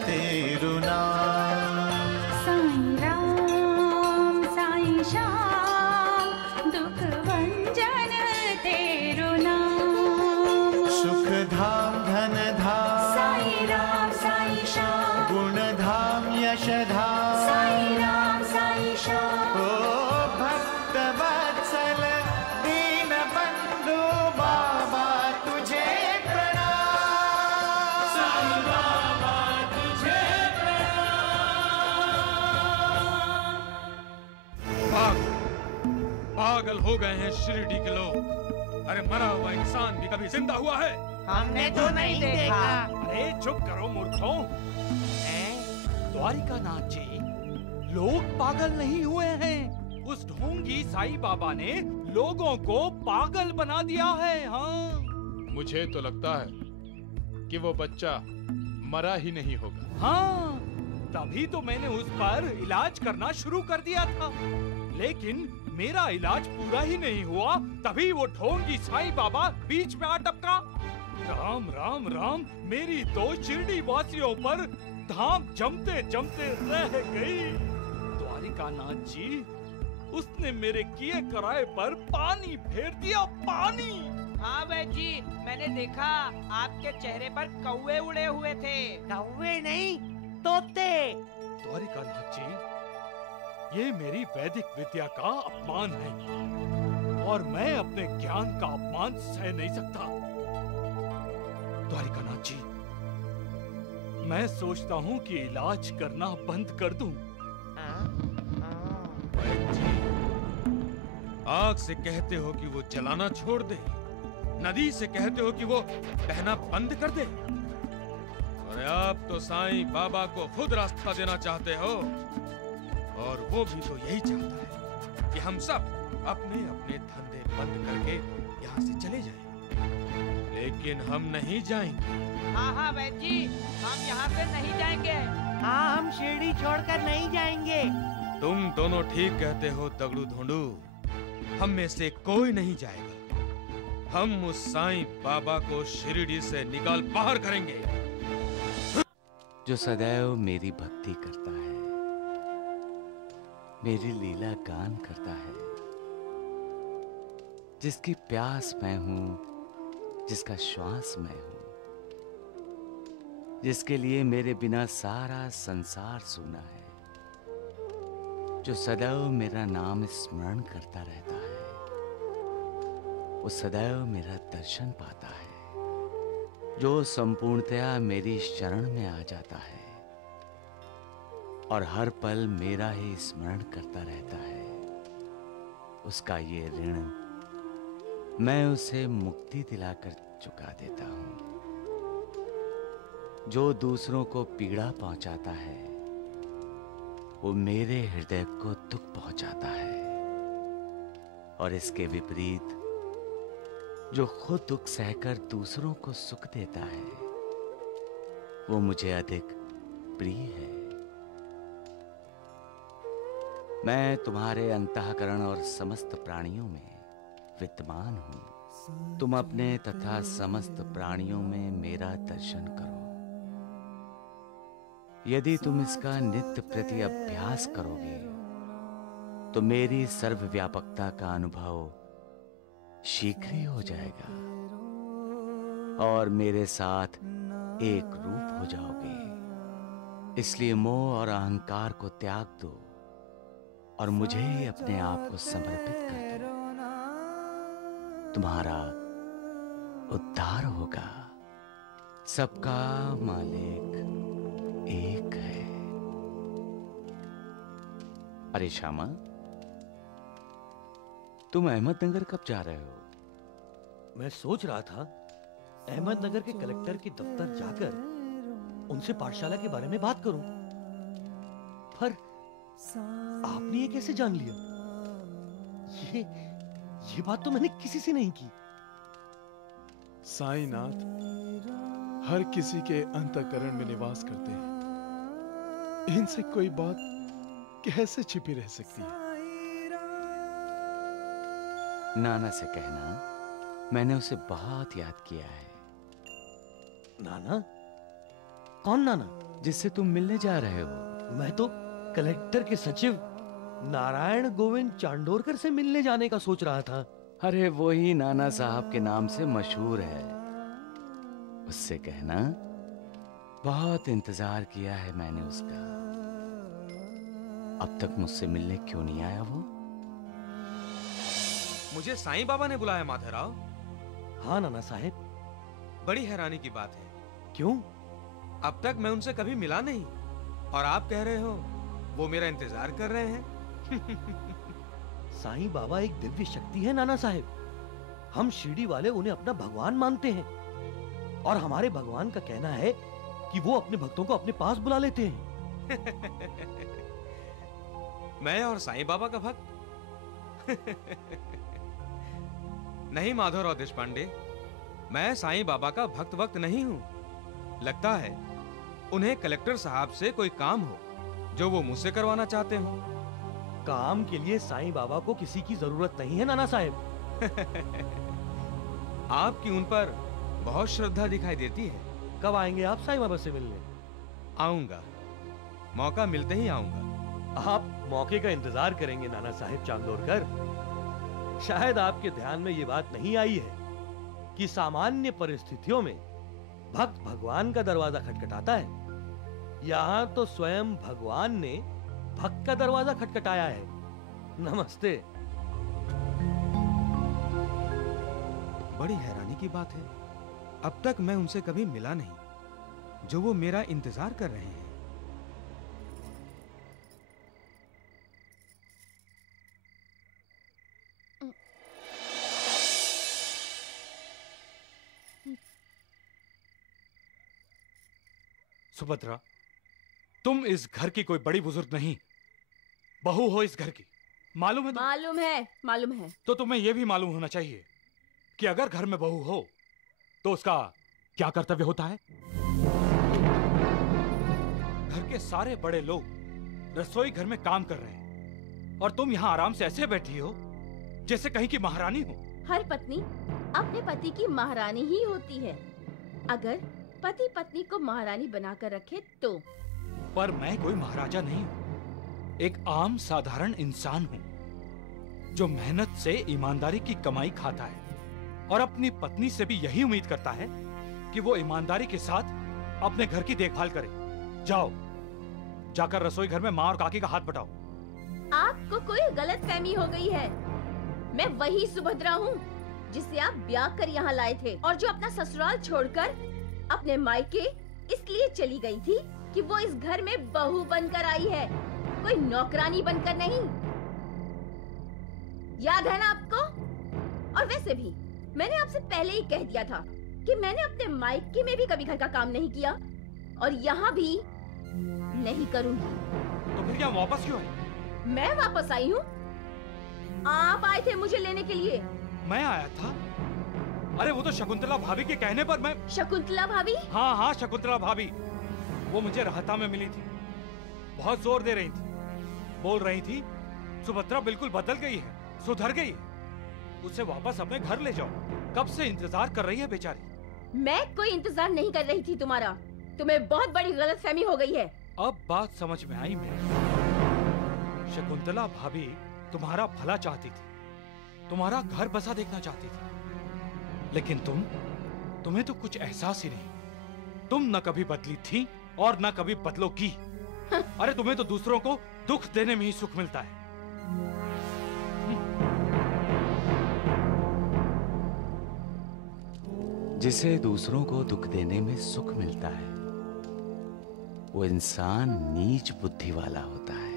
तेरु नाम। साईं राम साईं श्याम दुख भंजन तेरु नाम। सुख धाम धन धाम साईं राम साईं श्याम गुण धाम यश धाम साईं राम साईं श्याम। ओ भक्त वत्सल दीन बंधु बाबा तुझे प्रणाम। साईं बाबा तुझे पागल हो गए हैं शिरडी के लोग। अरे मरा हुआ इंसान भी कभी जिंदा हुआ है? हमने तो नहीं देखा। अरे चुप करो मूर्खों। द्वारिका नाथ जी, लोग पागल नहीं हुए हैं। उस ढोंगी साईं बाबा ने लोगों को पागल बना दिया है। हाँ, मुझे तो लगता है कि वो बच्चा मरा ही नहीं होगा। हाँ, तभी तो मैंने उस पर इलाज करना शुरू कर दिया था, लेकिन मेरा इलाज पूरा ही नहीं हुआ, तभी वो ढोंगी साईं बाबा बीच में आ टपका। राम राम राम, मेरी तो शिरडी वासियों पर धाम जमते जमते रह गई। द्वारिका नाथ जी, उसने मेरे किए कराए पर पानी फेर दिया, पानी। हाँ भाई जी, मैंने देखा आपके चेहरे पर कौवे उड़े हुए थे। कौवे नहीं, तोते। द्वारिका नाथ जी, ये मेरी वैदिक विद्या का अपमान है और मैं अपने ज्ञान का अपमान सह नहीं सकता। द्वारिका नाथ जी, मैं सोचता हूँ कि इलाज करना बंद कर दूं। आग से कहते हो कि वो जलाना छोड़ दे, नदी से कहते हो कि वो बहना बंद कर दे, और आप तो साईं बाबा को खुद रास्ता देना चाहते हो, और वो भी तो यही चाहता है कि हम सब अपने अपने धंधे बंद करके यहाँ से चले जाएं। लेकिन हम नहीं जाएंगे। हाँ हाँ वैद्य जी, हम यहाँ से नहीं जाएंगे। हाँ, हम शिरडी छोड़कर नहीं जाएंगे। तुम दोनों ठीक कहते हो दगड़ू धोंडू, हम में से कोई नहीं जाएगा। हम उस साईं बाबा को शिरडी से निकाल बाहर करेंगे। जो सदैव मेरी भक्ति करता है, मेरी लीला गान करता है, जिसकी प्यास मैं हूं, जिसका श्वास मैं हूं, जिसके लिए मेरे बिना सारा संसार सूना है, जो सदैव मेरा नाम स्मरण करता रहता है, वो सदैव मेरा दर्शन पाता है, जो संपूर्णतया मेरी शरण में आ जाता है और हर पल मेरा ही स्मरण करता रहता है, उसका ये ऋण मैं उसे मुक्ति दिलाकर चुका देता हूं। जो दूसरों को पीड़ा पहुंचाता है, वो मेरे हृदय को दुख पहुंचाता है, और इसके विपरीत जो खुद दुख सहकर दूसरों को सुख देता है, वो मुझे अधिक प्रिय है। मैं तुम्हारे अंतःकरण और समस्त प्राणियों में विद्यमान हूं। तुम अपने तथा समस्त प्राणियों में मेरा दर्शन करो। यदि तुम इसका नित्य प्रति अभ्यास करोगे, तो मेरी सर्वव्यापकता का अनुभव शीघ्र ही हो जाएगा और मेरे साथ एक रूप हो जाओगे। इसलिए मोह और अहंकार को त्याग दो और मुझे ही अपने आप को समर्पित कर दो। तुम्हारा उद्धार होगा। सबका मालिक एक है। अरे श्यामा, तुम अहमदनगर कब जा रहे हो? मैं सोच रहा था अहमदनगर के कलेक्टर के दफ्तर जाकर उनसे पाठशाला के बारे में बात करूं, पर आपने ये कैसे जान लिया? ये बात तो मैंने किसी से नहीं की। साईनाथ हर किसी के अंतःकरण में निवास करते हैं। इनसे कोई बात कैसे छिपी रह सकती है? नाना से कहना मैंने उसे बहुत याद किया है। नाना? कौन नाना? जिससे तुम मिलने जा रहे हो। मैं तो कलेक्टर के सचिव नारायण गोविंद चांडोरकर से मिलने जाने का सोच रहा था। अरे वही नाना साहब के नाम से मशहूर है। उससे कहना बहुत इंतजार किया है मैंने उसका। अब तक मुझसे मिलने क्यों नहीं आया वो? मुझे साईं बाबा ने बुलाया माधवराव। हाँ नाना साहब। बड़ी हैरानी की बात है। क्यों? अब तक मैं उनसे कभी मिला नहीं और आप कह रहे हो वो मेरा इंतजार कर रहे हैं। साईं बाबा एक दिव्य शक्ति है नाना साहब। हम शिरडी वाले उन्हें अपना भगवान मानते हैं और हमारे भगवान का कहना है कि वो अपने भक्तों को अपने पास बुला लेते हैं। मैं और साईं बाबा का भक्त? नहीं माधवराव देशपांडे, मैं साईं बाबा का भक्त वक्त नहीं हूं। लगता है उन्हें कलेक्टर साहब से कोई काम हो जो वो मुझसे करवाना चाहते हो। काम के लिए साईं बाबा को किसी की जरूरत नहीं है नाना साहब। आपकी उन पर बहुत श्रद्धा दिखाई देती है। कब आएंगे आप साईं बाबा से मिलने? आऊंगा, मौका मिलते ही आऊंगा। आप मौके का इंतजार करेंगे नाना साहब चांदोरकर। शायद आपके ध्यान में ये बात नहीं आई है कि सामान्य परिस्थितियों में भक्त भगवान का दरवाजा खटखटाता है। यहाँ तो स्वयं भगवान ने भक्त का दरवाजा खटखटाया है। नमस्ते। बड़ी हैरानी की बात है, अब तक मैं उनसे कभी मिला नहीं जो वो मेरा इंतजार कर रहे हैं। सुभद्रा, तुम इस घर की कोई बड़ी बुजुर्ग नहीं, बहू हो इस घर की। मालूम है? मालूम है। तो तुम्हें यह भी मालूम होना चाहिए कि अगर घर में बहू हो तो उसका क्या कर्तव्य होता है। घर के सारे बड़े लोग रसोई घर में काम कर रहे हैं और तुम यहाँ आराम से ऐसे बैठी हो जैसे कहीं की महारानी हो। हर पत्नी अपने पति की महारानी ही होती है, अगर पति पत्नी को महारानी बनाकर रखे तो। पर मैं कोई महाराजा नहीं हूँ, एक आम साधारण इंसान हूँ जो मेहनत से ईमानदारी की कमाई खाता है और अपनी पत्नी से भी यही उम्मीद करता है कि वो ईमानदारी के साथ अपने घर की देखभाल करे। जाओ, जाकर रसोई घर में माँ और काकी का हाथ बटाओ। आपको कोई गलतफहमी हो गई है। मैं वही सुभद्रा हूँ जिसे आप ब्याह कर यहाँ लाए थे और जो अपना ससुराल छोड़कर अपने मायके इसलिए चली गई थी कि वो इस घर में बहू बनकर आई है, कोई नौकरानी बनकर नहीं। याद है ना आपको? और वैसे भी मैंने आपसे पहले ही कह दिया था कि मैंने अपने मायके में भी कभी घर का काम नहीं किया और यहाँ भी नहीं करूंगी। तो फिर क्या वापस क्यों आई? मैं वापस आई हूँ। आप आए थे मुझे लेने के लिए। मैं आया था? अरे वो तो शकुंतला भाभी के कहने पर मैं। शकुंतला भाभी? हाँ हाँ, शकुंतला भाभी। वो मुझे राहता में मिली थी, बहुत जोर दे रही थी, बोल रही थी सुभद्रा बिल्कुल बदल गई है, सुधर गई है, उसे वापस अपने घर ले जाओ। कब से इंतजार कर रही है बेचारी। मैं कोई इंतजार नहीं कर रही थी तुम्हारा, तुम्हें बहुत बड़ी गलतफहमी हो गई है। अब बात समझ में आई मेरी। शकुंतला भाभी तुम्हारा भला चाहती थी, तुम्हारा घर बसा देखना चाहती थी, लेकिन तुम्हें तो कुछ एहसास ही नहीं। तुम न कभी बदली थी और ना कभी बदलोगी। अरे तुम्हें तो दूसरों को दुख देने में ही सुख मिलता है। जिसे दूसरों को दुख देने में सुख मिलता है वो इंसान नीच बुद्धि वाला होता है,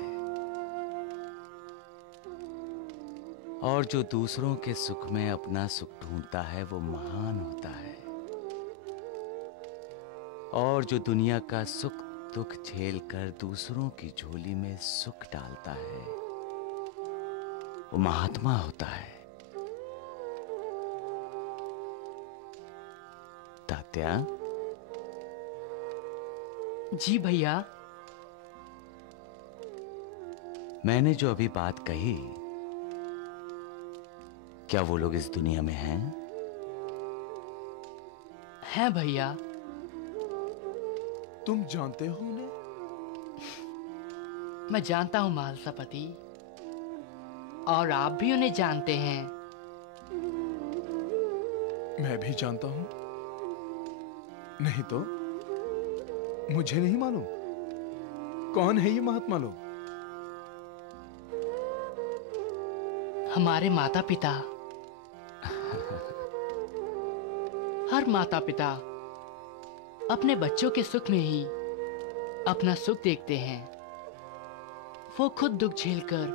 और जो दूसरों के सुख में अपना सुख ढूंढता है वो महान होता है, और जो दुनिया का सुख दुख झेल कर दूसरों की झोली में सुख डालता है वो महात्मा होता है। तात्या। जी भैया। मैंने जो अभी बात कही, क्या वो लोग इस दुनिया में हैं? हैं भैया। तुम जानते हो उन्हें? मैं जानता हूं महालसापति, और आप भी उन्हें जानते हैं। मैं भी जानता हूं, नहीं तो मुझे नहीं मालूम कौन है ये महात्मा लोग। हमारे माता पिता। हर माता पिता अपने बच्चों के सुख में ही अपना सुख देखते हैं। वो खुद दुख झेलकर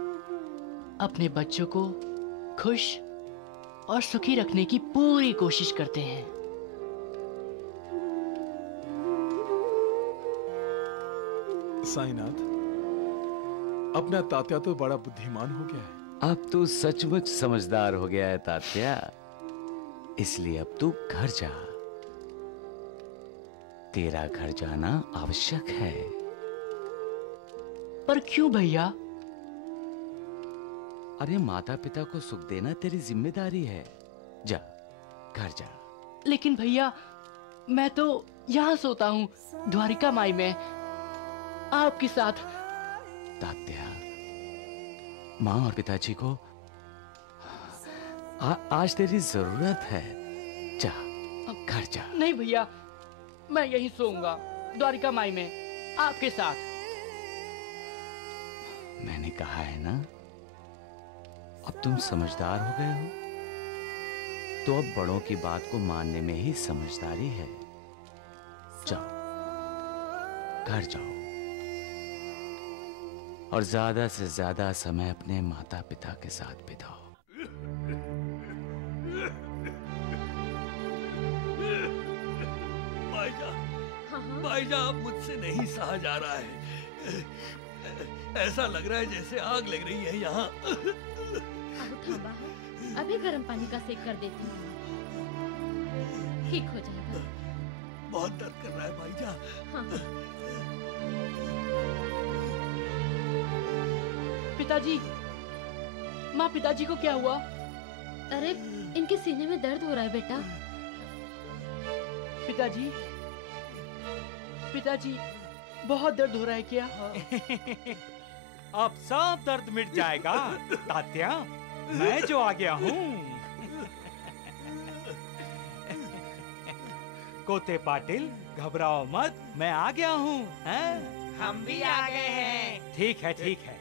अपने बच्चों को खुश और सुखी रखने की पूरी कोशिश करते हैं। साईनाथ, अपना तात्या तो बड़ा बुद्धिमान हो गया है। अब तू सचमुच समझदार हो गया है तात्या, इसलिए अब तू घर जा। तेरा घर जाना आवश्यक है। पर क्यों भैया? अरे माता पिता को सुख देना तेरी जिम्मेदारी है। जा, घर जा। लेकिन भैया, मैं तो यहाँ सोता हूँ, द्वारिका माई में, आपके साथ। तात्या, माँ और पिताजी को आज तेरी जरूरत है। जा, घर जा। नहीं भैया, मैं यहीं सोऊंगा, द्वारिका माई में, आपके साथ। मैंने कहा है ना, अब तुम समझदार हो गए हो, तो अब बड़ों की बात को मानने में ही समझदारी है। जाओ, घर जाओ, और ज्यादा से ज्यादा समय अपने माता पिता के साथ बिताओ। भाईजा, अब मुझसे नहीं सहा जा रहा है। ऐसा लग रहा है जैसे आग लग रही है यहाँ। अभी गर्म पानी का सेक कर देती हूँ, ठीक हो जाएगा। बहुत दर्द कर रहा है भाईजा। हाँ। पिताजी, माँ, पिताजी को क्या हुआ? अरे, इनके सीने में दर्द हो रहा है बेटा। पिताजी, पिताजी, बहुत दर्द हो रहा है क्या? अब सब दर्द मिट जाएगा तात्या, मैं जो आ गया हूँ। कोते पाटिल, घबराओ मत, मैं आ गया हूँ। हम भी आ गए हैं। ठीक है, ठीक है।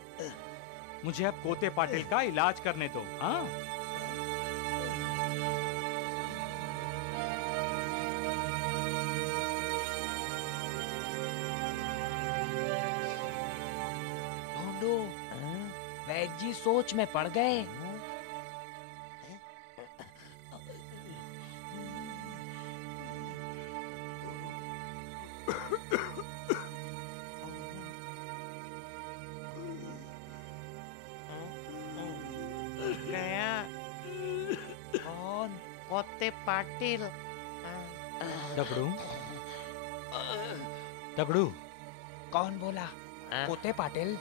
मुझे अब कोते पाटिल का इलाज करने दो। हाँ, वैद्य जी सोच में पड़ गए। गया कौन? कोते पाटिल। दगड़ू, दगड़ू। कौन बोला? कोते पाटिल।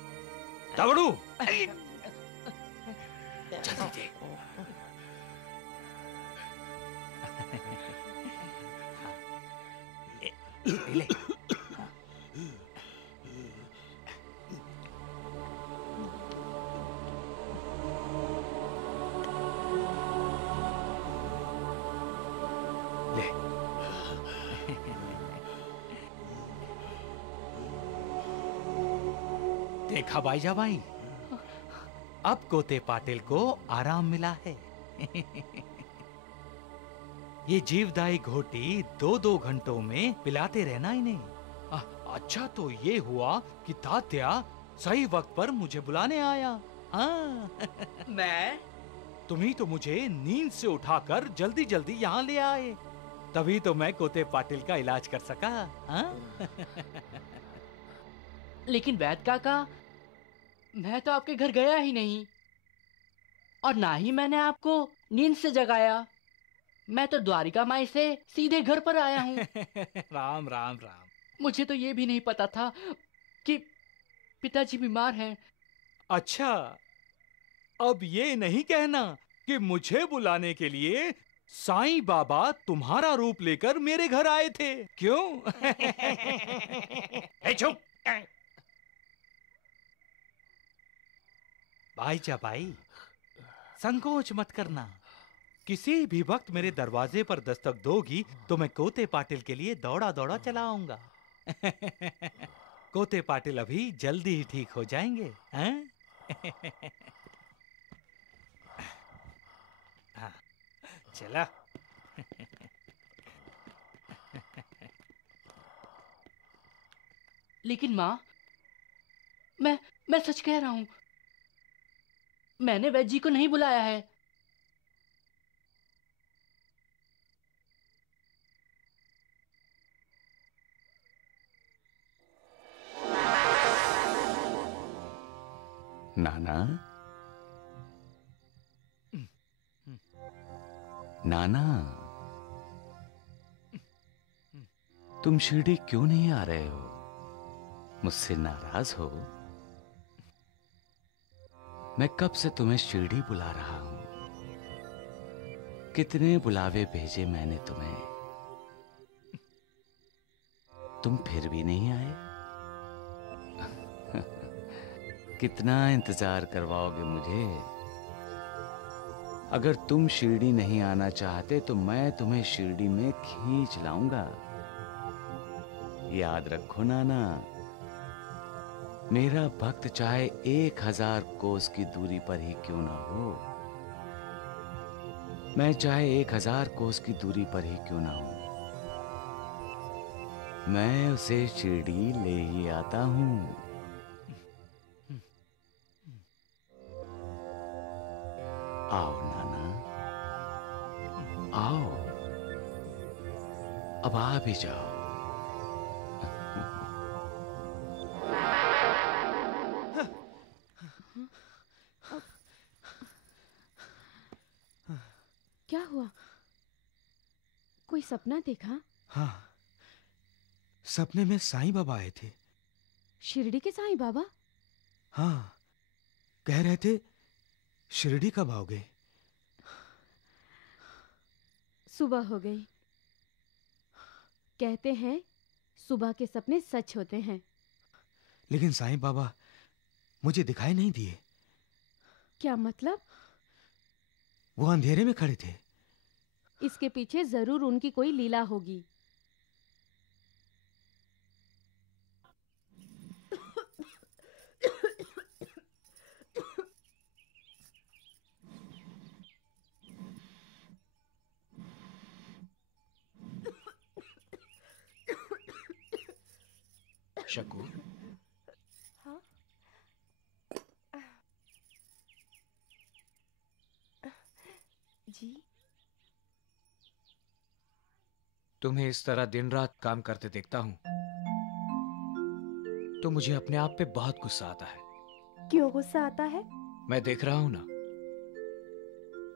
दगड़ू, जल्दी दे। ले। देखा भाई, अब कोते पाटिल को आराम मिला है। ये जीवदायी घोटी 2-2 घंटों में पिलाते रहना इन्हें। अच्छा तो ये हुआ कि तात्या सही वक्त पर मुझे बुलाने आया। मैं? तुम ही तो मुझे नींद से उठाकर जल्दी जल्दी यहाँ ले आए, तभी तो मैं कोते पाटिल का इलाज कर सका। लेकिन वैद काका, मैं तो आपके घर गया ही नहीं और ना ही मैंने आपको नींद से जगाया। मैं तो द्वारिका माई से सीधे घर पर आया हूँ। राम राम राम। मुझे तो ये भी नहीं पता था कि पिताजी बीमार हैं। अच्छा, अब ये नहीं कहना कि मुझे बुलाने के लिए साईं बाबा तुम्हारा रूप लेकर मेरे घर आए थे, क्यों? चुप। भाई, संकोच मत करना। किसी भी वक्त मेरे दरवाजे पर दस्तक दोगी तो मैं कोते पाटिल के लिए दौड़ा दौड़ा चला आऊंगा। कोते पाटिल अभी जल्दी ही ठीक हो जाएंगे, हैं? हाँ, चला। लेकिन माँ, मैं सच कह रहा हूँ, मैंने वैद जी को नहीं बुलाया है। नाना, नाना, तुम शिरडी क्यों नहीं आ रहे हो? मुझसे नाराज हो? मैं कब से तुम्हें शिरडी बुला रहा हूं। कितने बुलावे भेजे मैंने तुम्हें, तुम फिर भी नहीं आए। कितना इंतजार करवाओगे मुझे? अगर तुम शिरडी नहीं आना चाहते तो मैं तुम्हें शिरडी में खींच लाऊंगा। याद रखो नाना, मेरा भक्त चाहे 1000 कोस की दूरी पर ही क्यों ना हो, मैं चाहे 1000 कोस की दूरी पर ही क्यों ना हूं, मैं उसे शिरडी ले ही आता हूं। आओ नाना, आओ, अब आ भी जाओ। क्या हुआ? कोई सपना देखा? हाँ, सपने में साईं बाबा आए थे। शिरडी के साईं बाबा? हाँ, कह रहे थे शिरडी कब आओगे? सुबह हो गई। कहते हैं सुबह के सपने सच होते हैं। लेकिन साईं बाबा मुझे दिखाई नहीं दिए। क्या मतलब? वो अंधेरे में खड़े थे। इसके पीछे जरूर उनकी कोई लीला होगी। शकू, हाँ? जी? तुम्हें इस तरह दिन रात काम करते देखता हूं तो मुझे अपने आप पे बहुत गुस्सा आता है। क्यों गुस्सा आता है? मैं देख रहा हूं ना,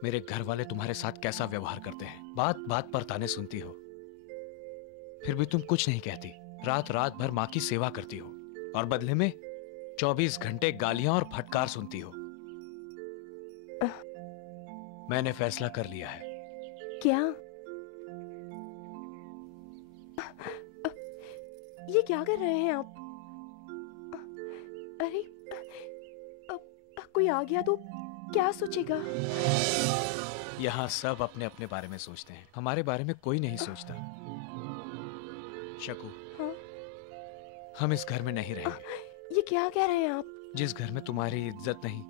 मेरे घर वाले तुम्हारे साथ कैसा व्यवहार करते हैं। बात बात पर ताने सुनती हो, फिर भी तुम कुछ नहीं कहती। रात रात भर माँ की सेवा करती हो और बदले में 24 घंटे गालियां और फटकार सुनती हो। मैंने फैसला कर लिया है। क्या? ये क्या कर रहे हैं आप? अरे, कोई आ गया तो क्या सोचेगा? यहाँ सब अपने अपने बारे में सोचते हैं, हमारे बारे में कोई नहीं सोचता। शकू, हाँ? हम इस घर में नहीं रहेंगे। ये क्या कह रहे हैं आप? जिस घर में तुम्हारी इज्जत नहीं,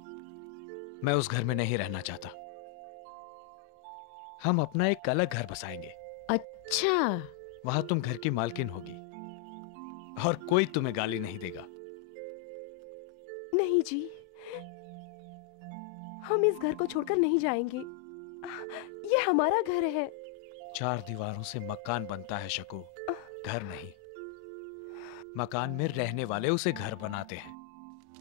मैं उस घर में नहीं रहना चाहता। हम अपना एक अलग घर बसाएंगे। अच्छा। वहां तुम घर की मालकिन होगी और कोई तुम्हें गाली नहीं देगा। नहीं जी, हम इस घर को छोड़कर नहीं जाएंगे। ये हमारा घर है। 4 दीवारों से मकान बनता है शकू, घर नहीं। मकान में रहने वाले उसे घर बनाते हैं।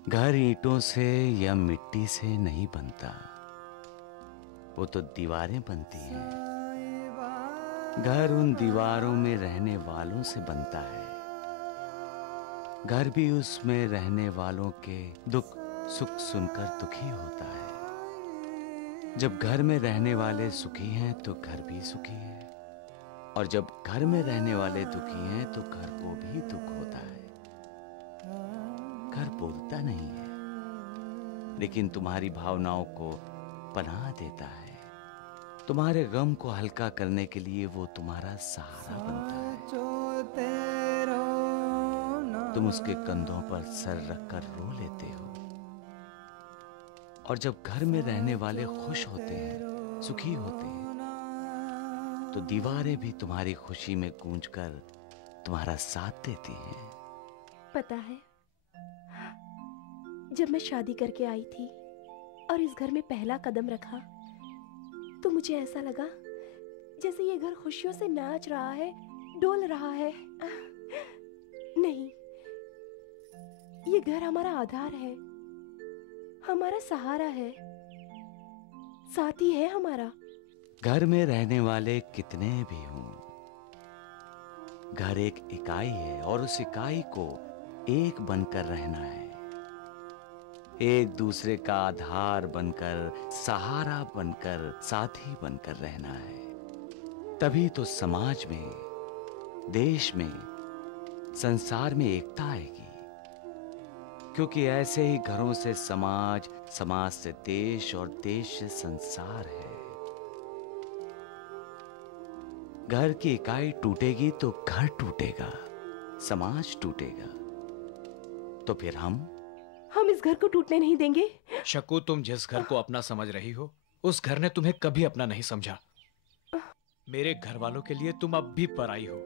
घर ईंटों से या मिट्टी से नहीं बनता, वो तो दीवारें बनती हैं। घर उन दीवारों में रहने वालों से बनता है। घर भी उसमें रहने वालों के दुख सुख सुनकर दुखी होता है। जब घर में रहने वाले सुखी हैं तो घर भी सुखी है, और जब घर में रहने वाले दुखी हैं तो घर को भी दुख होता है। घर बोलता नहीं है, लेकिन तुम्हारी भावनाओं को पनाह देता है। तुम्हारे गम को हल्का करने के लिए वो तुम्हारा सहारा बनता है। तुम उसके कंधों पर सर रखकर रो लेते हो। और जब घर में रहने वाले खुश होते हैं, सुखी होते हैं, तो दीवारें भी तुम्हारी खुशी में गूंजकर तुम्हारा साथ देती हैं। पता है, जब मैं शादी करके आई थी और इस घर में पहला कदम रखा, तो मुझे ऐसा लगा जैसे ये घर खुशियों से नाच रहा है, डोल रहा है। नहीं, ये घर हमारा आधार है, हमारा सहारा है, साथी है हमारा। घर में रहने वाले कितने भी हों, घर एक इकाई है और उस इकाई को एक बनकर रहना है। एक दूसरे का आधार बनकर, सहारा बनकर, साथी बनकर रहना है। तभी तो समाज में, देश में, संसार में एकता आएगी। क्योंकि ऐसे ही घरों से समाज, समाज से देश और देश से संसार है। घर की इकाई टूटेगी तो घर टूटेगा, समाज टूटेगा, तो फिर हम इस घर को टूटने नहीं देंगे। शकू, तुम जिस घर को अपना समझ रही हो, उस घर ने तुम्हें कभी अपना नहीं समझा। मेरे घर वालों के लिए तुम अब भी पराई हो।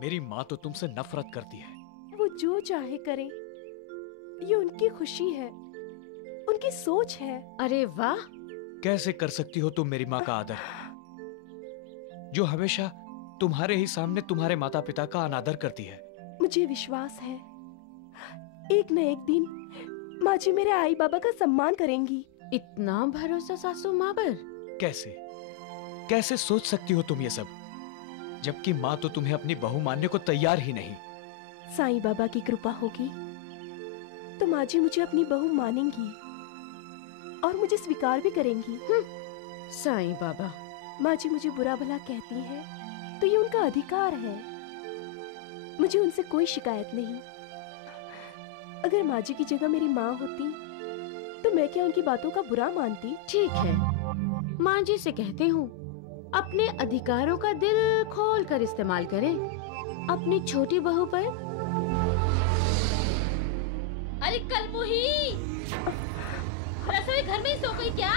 मेरी माँ तो तुमसे नफरत करती है। वो जो चाहे करें, ये उनकी खुशी है, उनकी सोच है। अरे वाह! कैसे कर सकती हो तुम मेरी माँ का आदर, जो हमेशा तुम्हारे ही सामने तुम्हारे माता पिता का अनादर करती है। मुझे विश्वास है, एक न एक दिन माँ जी मेरे आई बाबा का सम्मान करेंगी। इतना भरोसा सासू माँ पर? कैसे कैसे सोच सकती हो तुम ये सब, जबकि माँ तो तुम्हें अपनी बहू मानने को तैयार ही नहीं। साईं बाबा की कृपा होगी तो माँ जी मुझे अपनी बहू मानेंगी और मुझे स्वीकार भी करेंगी। साईं बाबा। माँ जी मुझे बुरा भला कहती है तो ये उनका अधिकार है, मुझे उनसे कोई शिकायत नहीं। अगर माँ जी की जगह मेरी माँ होती तो मैं क्या उनकी बातों का बुरा मानती? ठीक है, माँ जी से कहते हूँ अपने अधिकारों का दिल खोल कर इस्तेमाल करें अपनी छोटी बहू पर। अरे कलमुही, रसोई घर में ही सो गई क्या?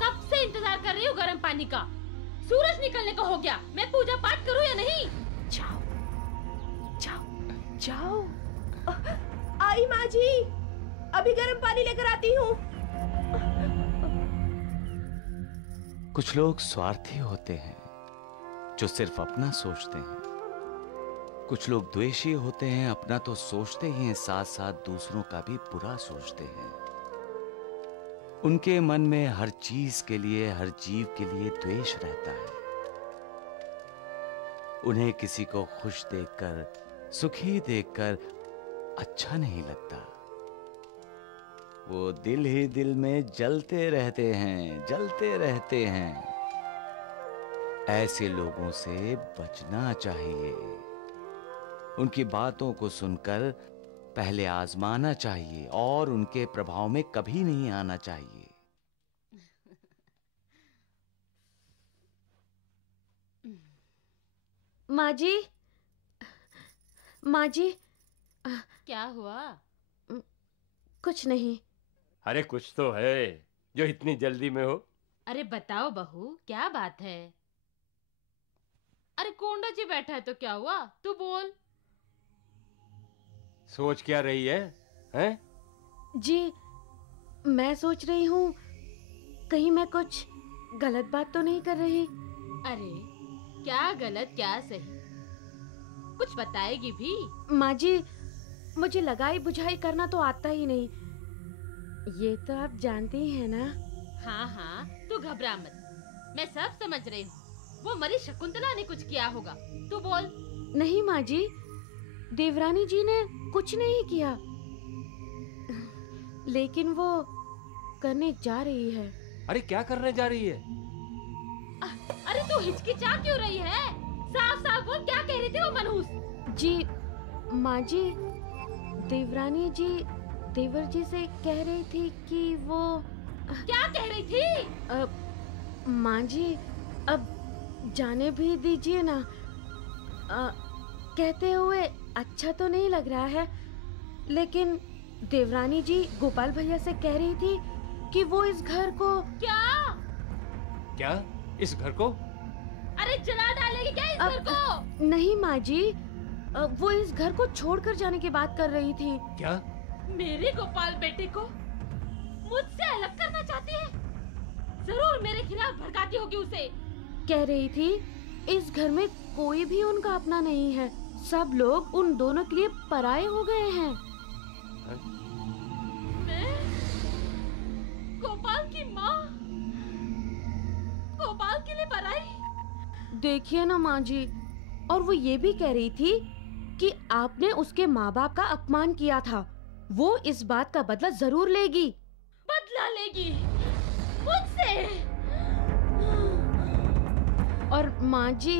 कब से इंतजार कर रही हूँ गर्म पानी का। सूरज निकलने को हो गया, मैं पूजा पाठ करूँ या नहीं? जाओ जाओ। आई माँ जी, अभी गर्म पानी लेकर आती हूँ। कुछ लोग स्वार्थी होते हैं जो सिर्फ अपना सोचते हैं। कुछ लोग द्वेषी होते हैं, अपना तो सोचते ही हैं, साथ साथ दूसरों का भी बुरा सोचते हैं। उनके मन में हर चीज के लिए, हर जीव के लिए द्वेष रहता है। उन्हें किसी को खुश देखकर, सुखी देखकर अच्छा नहीं लगता। वो दिल ही दिल में जलते रहते हैं, जलते रहते हैं। ऐसे लोगों से बचना चाहिए। उनकी बातों को सुनकर पहले आजमाना चाहिए और उनके प्रभाव में कभी नहीं आना चाहिए। माँ जी, माँ जी। क्या हुआ? कुछ नहीं। अरे कुछ तो है जो इतनी जल्दी में हो। अरे बताओ बहू, क्या बात है? अरे कोंडा जी बैठा है तो क्या हुआ? तू बोल। सोच क्या रही है, हैं? जी मैं सोच रही हूँ कहीं मैं कुछ गलत बात तो नहीं कर रही। अरे क्या गलत क्या सही, कुछ बताएगी भी? माँ जी मुझे लगाई बुझाई करना तो आता ही नहीं, ये तो आप जानती ही हैं ना। हाँ हाँ तू घबरा मत, मैं सब समझ रही हूँ। वो मरी शकुंतला ने कुछ किया होगा, तू बोल। नहीं माँ जी, देवरानी जी ने कुछ नहीं किया, लेकिन वो करने जा रही है। अरे क्या करने जा रही है? अरे तू हिचकिचा क्यों रही है? साफ साफ बोल, क्या कह रही थी वो मनहूस? जी माँ जी, देवरानी जी देवर जी से कह रही थी कि वो। क्या कह रही थी? माँ जी अब जाने भी दीजिए ना। कहते हुए अच्छा तो नहीं लग रहा है, लेकिन देवरानी जी गोपाल भैया से कह रही थी कि वो इस घर को। क्या इस घर को? अरे जला डालेगी क्या इस घर को? नहीं माँ जी, वो इस घर को छोड़कर जाने की बात कर रही थी। क्या? मेरे गोपाल बेटे को मुझसे अलग करना चाहती है? जरूर मेरे खिलाफ भड़काती होगी उसे। कह रही थी इस घर में कोई भी उनका अपना नहीं है, सब लोग उन दोनों के लिए पराये हो गए हैं। मैं गोपाल की माँ गोपाल के लिए पराई? देखिए ना माँ जी, और वो ये भी कह रही थी कि आपने उसके माँ बाप का अपमान किया था, वो इस बात का बदला जरूर लेगी। बदला लेगी मुझसे? और माँ जी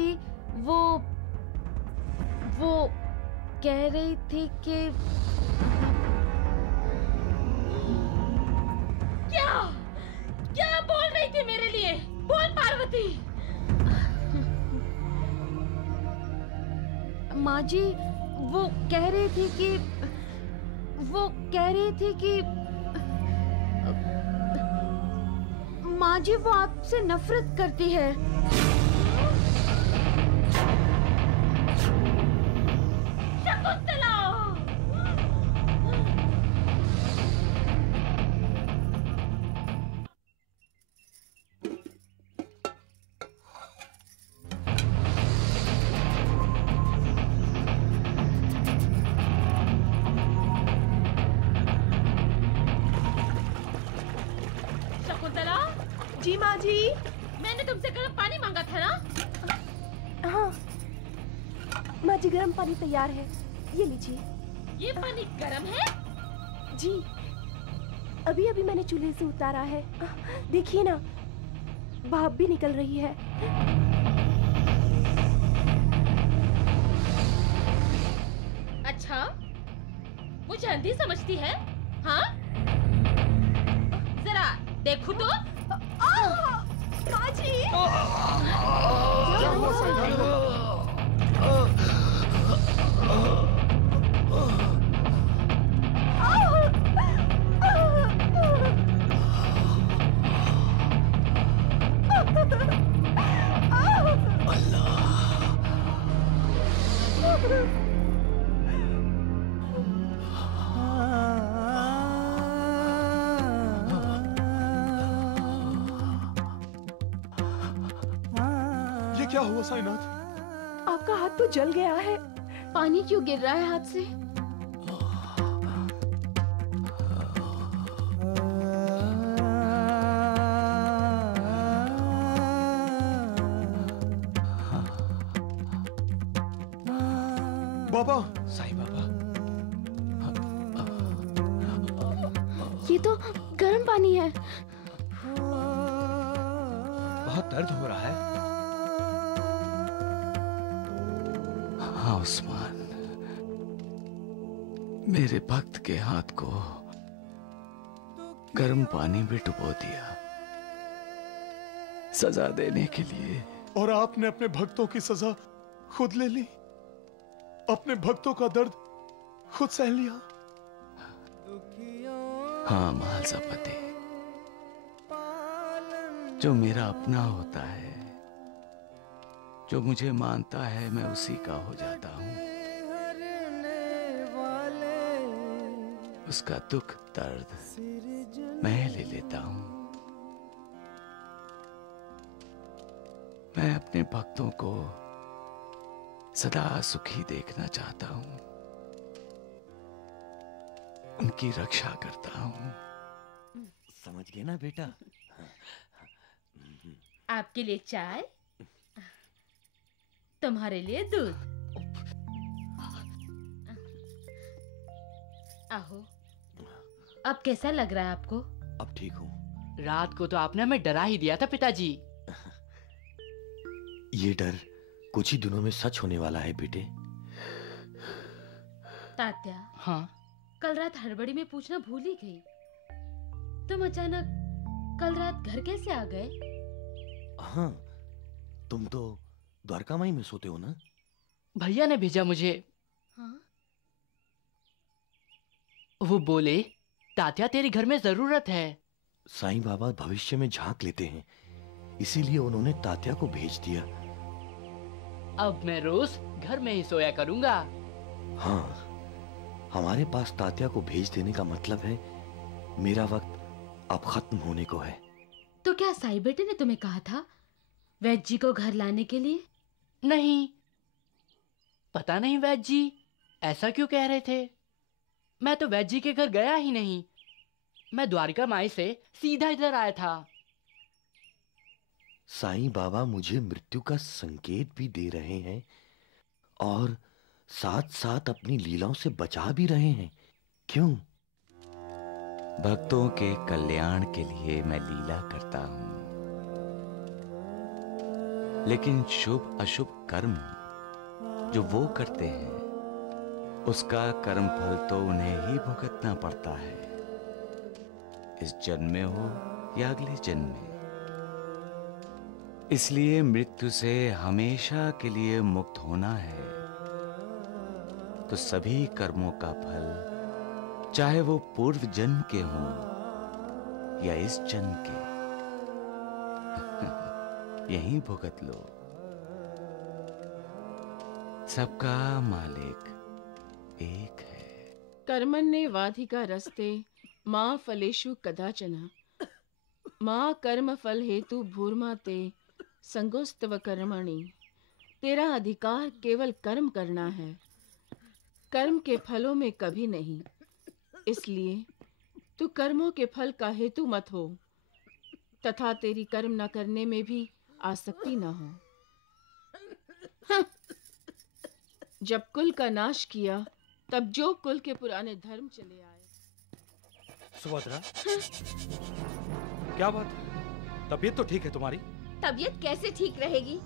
वो कह रही थी कि क्या बोल रही थी मेरे लिए? बोल पार्वती। माँ जी वो कह रही थी कि माँ जी वो आपसे नफरत करती है। शकुंतला! शकुंतला! जी माँ जी। मैंने तुमसे गर्म पानी मांगा था ना? हाँ माँ जी, गर्म पानी तैयार है, ये लीजिए। ये पानी गर्म है? जी अभी अभी मैंने चूल्हे से उतारा है, देखिए ना भाप भी निकल रही है। अच्छा मुझे अंधी समझती है? हाँ जरा देखो तो। माँ जी ये क्या हुआ साईनाथ? आपका हाथ तो जल गया है। पानी क्यों गिर रहा है हाथ से? बाबा। साईं बाबा। ये तो गर्म पानी है। बहुत दर्द हो रहा है। हाँ उस्मान, मेरे भक्त के हाथ को गर्म पानी में डुबो दिया सजा देने के लिए। और आपने अपने भक्तों की सजा खुद ले ली। अपने भक्तों का दर्द खुद सह लिया। हाँ महालसापति, जो मेरा अपना होता है, जो मुझे मानता है, मैं उसी का हो जाता हूँ। उसका दुख दर्द मैं ले लेता हूँ। मैं अपने भक्तों को सदा सुखी देखना चाहता हूँ, उनकी रक्षा करता हूँ। समझ गए ना बेटा? आपके लिए चाय, तुम्हारे लिए दूध। आहो, अब कैसा लग रहा है आपको? अब ठीक हूँ। रात को तो आपने हमें डरा ही दिया था पिताजी। ये डर कुछ ही दिनों में सच होने वाला है बेटे। तात्या, हाँ? कल रात हड़बड़ी में पूछना भूल ही गई। तुम अचानक कल रात घर कैसे आ गए? हाँ, तुम तो द्वारका माई में सोते हो ना? भैया ने भेजा मुझे। हाँ? वो बोले तात्या तेरी घर में जरूरत है। साईं बाबा भविष्य में झांक लेते हैं, इसीलिए उन्होंने तात्या को भेज दिया। अब मैं रोज घर में ही सोया करूंगा। हाँ, हमारे पास तात्या को भेज देने का मतलब है मेरा वक्त अब खत्म होने को है। तो क्या साईं बेटे ने तुम्हें कहा था वैद्य जी को घर लाने के लिए? नहीं, पता नहीं वैद्य जी ऐसा क्यों कह रहे थे। मैं तो वैद्य जी के घर गया ही नहीं। मैं द्वारिका माई से सीधा इधर आया था। साईं बाबा मुझे मृत्यु का संकेत भी दे रहे हैं और साथ साथ अपनी लीलाओं से बचा भी रहे हैं। क्यों? भक्तों के कल्याण के लिए मैं लीला करता हूं, लेकिन शुभ अशुभ कर्म जो वो करते हैं उसका कर्म फल तो उन्हें ही भुगतना पड़ता है, इस जन्म में हो या अगले जन्म में। इसलिए मृत्यु से हमेशा के लिए मुक्त होना है तो सभी कर्मों का फल, चाहे वो पूर्व जन्म के हों या इस जन्म के, यहीं भुगत लो। सबका मालिक एक है। कर्मण्ये वाधिका रस्ते मां फलेषु कदाचन मां कर्म फल हेतु भूर्मा ते संगोस्तव कर्मणि। तेरा अधिकार केवल कर्म करना है, कर्म के फलों में कभी नहीं। इसलिए तू कर्मों के फल का हेतु मत हो तथा तेरी कर्म न करने में भी आसक्ति न हो। हाँ। जब कुल का नाश किया तब जो कुल के पुराने धर्म चले आए। सुभद्रा, क्या बात है? तबीयत तो ठीक है तुम्हारी? तबीयत कैसे ठीक रहेगी?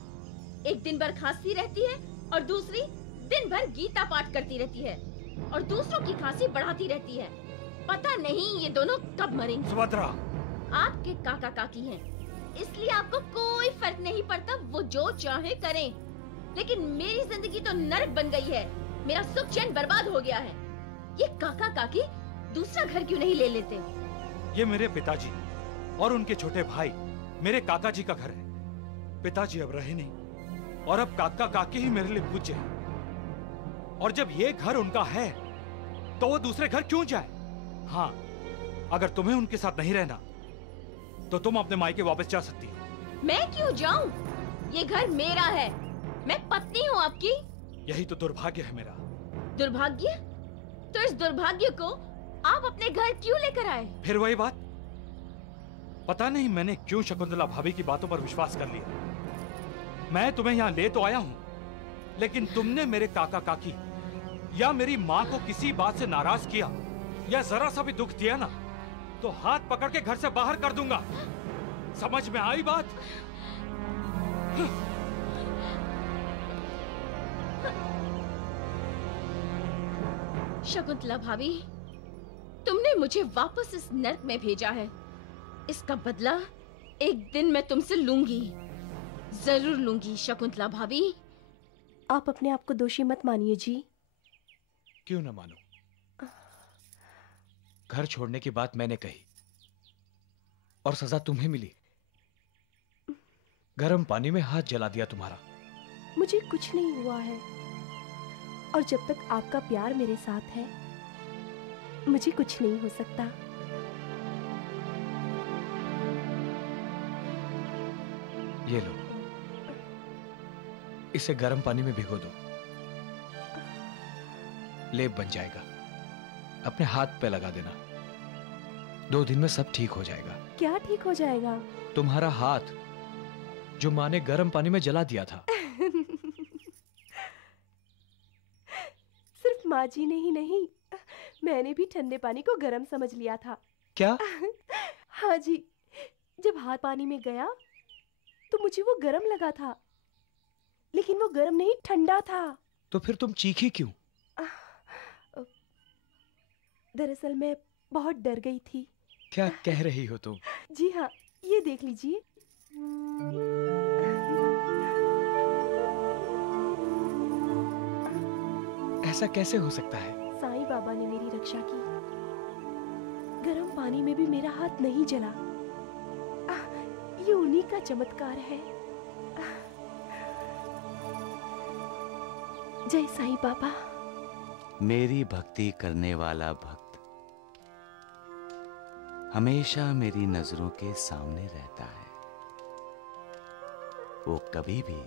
एक दिन भर खांसती रहती है और दूसरी दिन भर गीता पाठ करती रहती है और दूसरों की खांसी बढ़ाती रहती है। पता नहीं ये दोनों कब मरेंगे। सुभद्रा, आपके काका काकी हैं, इसलिए आपको कोई फर्क नहीं पड़ता, वो जो चाहे करें। लेकिन मेरी जिंदगी तो नरक बन गई है, मेरा सुख चैन बर्बाद हो गया है। ये काका काकी दूसरा घर क्यों नहीं ले लेते? ये मेरे पिताजी और उनके छोटे भाई मेरे काका जी का घर है। पिताजी अब रहे नहीं और अब काका काकी ही मेरे लिए पूज्य हैं। और जब ये घर उनका है तो वो दूसरे घर क्यों जाए? हाँ, अगर तुम्हें उनके साथ नहीं रहना तो तुम अपने मायके वापस जा सकती हो। मैं क्यों जाऊं? ये घर मेरा है, मैं पत्नी हूँ आपकी। यही तो दुर्भाग्य है मेरा। दुर्भाग्य? तो इस दुर्भाग्य को आप अपने घर क्यों लेकर आए? फिर वही बात, पता नहीं मैंने क्यों शकुंतला भाभी की बातों पर विश्वास कर लिया। मैं तुम्हें यहाँ ले तो आया हूँ, लेकिन तुमने मेरे काका काकी या मेरी माँ को किसी बात से नाराज किया या जरा सा भी दुख दिया ना तो हाथ पकड़ के घर से बाहर कर दूंगा। समझ में आई बात? शकुंतला भाभी, तुमने मुझे वापस इस नर्क में भेजा है। इसका बदला एक दिन मैं तुमसे लूंगी, जरूर लूंगी। शकुंतला भाभी, आप अपने आप को दोषी मत मानिए जी। क्यों ना मानूं? घर छोड़ने की बात मैंने कही और सजा तुम्हें मिली। गर्म पानी में हाथ जला दिया तुम्हारा। मुझे कुछ नहीं हुआ है, और जब तक आपका प्यार मेरे साथ है मुझे कुछ नहीं हो सकता। ये लो, इसे गर्म पानी में भिगो दो, लेप बन जाएगा। अपने हाथ पे लगा देना, 2 दिन में सब ठीक हो जाएगा। क्या ठीक हो जाएगा? तुम्हारा हाथ जो माँ ने गर्म पानी में जला दिया था। सिर्फ माँ जी ने ही नहीं, मैंने भी ठंडे पानी को गर्म समझ लिया था। क्या? हाँ जी, जब हाथ पानी में गया तो मुझे वो गर्म लगा था, लेकिन वो गर्म नहीं, ठंडा था। तो फिर तुम चीखी क्यों? दरअसल मैं बहुत डर गई थी। क्या कह रही हो तुम? जी हाँ, ये देख लीजिए। ऐसा कैसे हो सकता है? साईं बाबा ने मेरी रक्षा की। गर्म पानी में भी मेरा हाथ नहीं जला। ये उन्हीं का चमत्कार है। जय साईं बाबा। मेरी भक्ति करने वाला भक्त हमेशा मेरी नजरों के सामने रहता है। वो कभी भी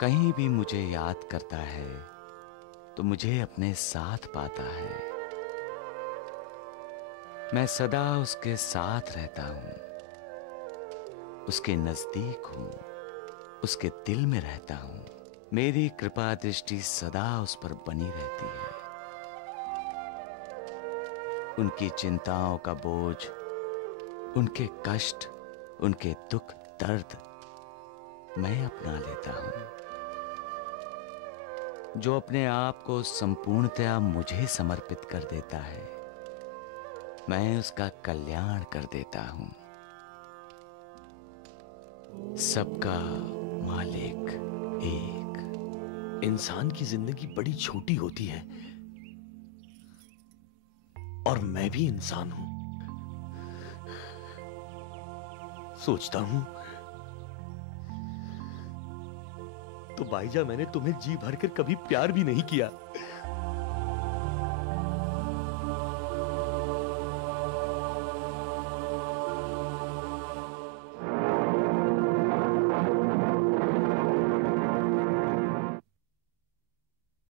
कहीं भी मुझे याद करता है तो मुझे अपने साथ पाता है। मैं सदा उसके साथ रहता हूं, उसके नजदीक हूं, उसके दिल में रहता हूं। मेरी कृपा दृष्टि सदा उस पर बनी रहती है। उनकी चिंताओं का बोझ, उनके कष्ट, उनके दुख दर्द मैं अपना लेता हूं। जो अपने आप को संपूर्णतया मुझे समर्पित कर देता है, मैं उसका कल्याण कर देता हूं। सबका मालिक एक। इंसान की जिंदगी बड़ी छोटी होती है, और मैं भी इंसान हूं। सोचता हूं तो भाईजा, मैंने तुम्हें जी भरकर कभी प्यार भी नहीं किया।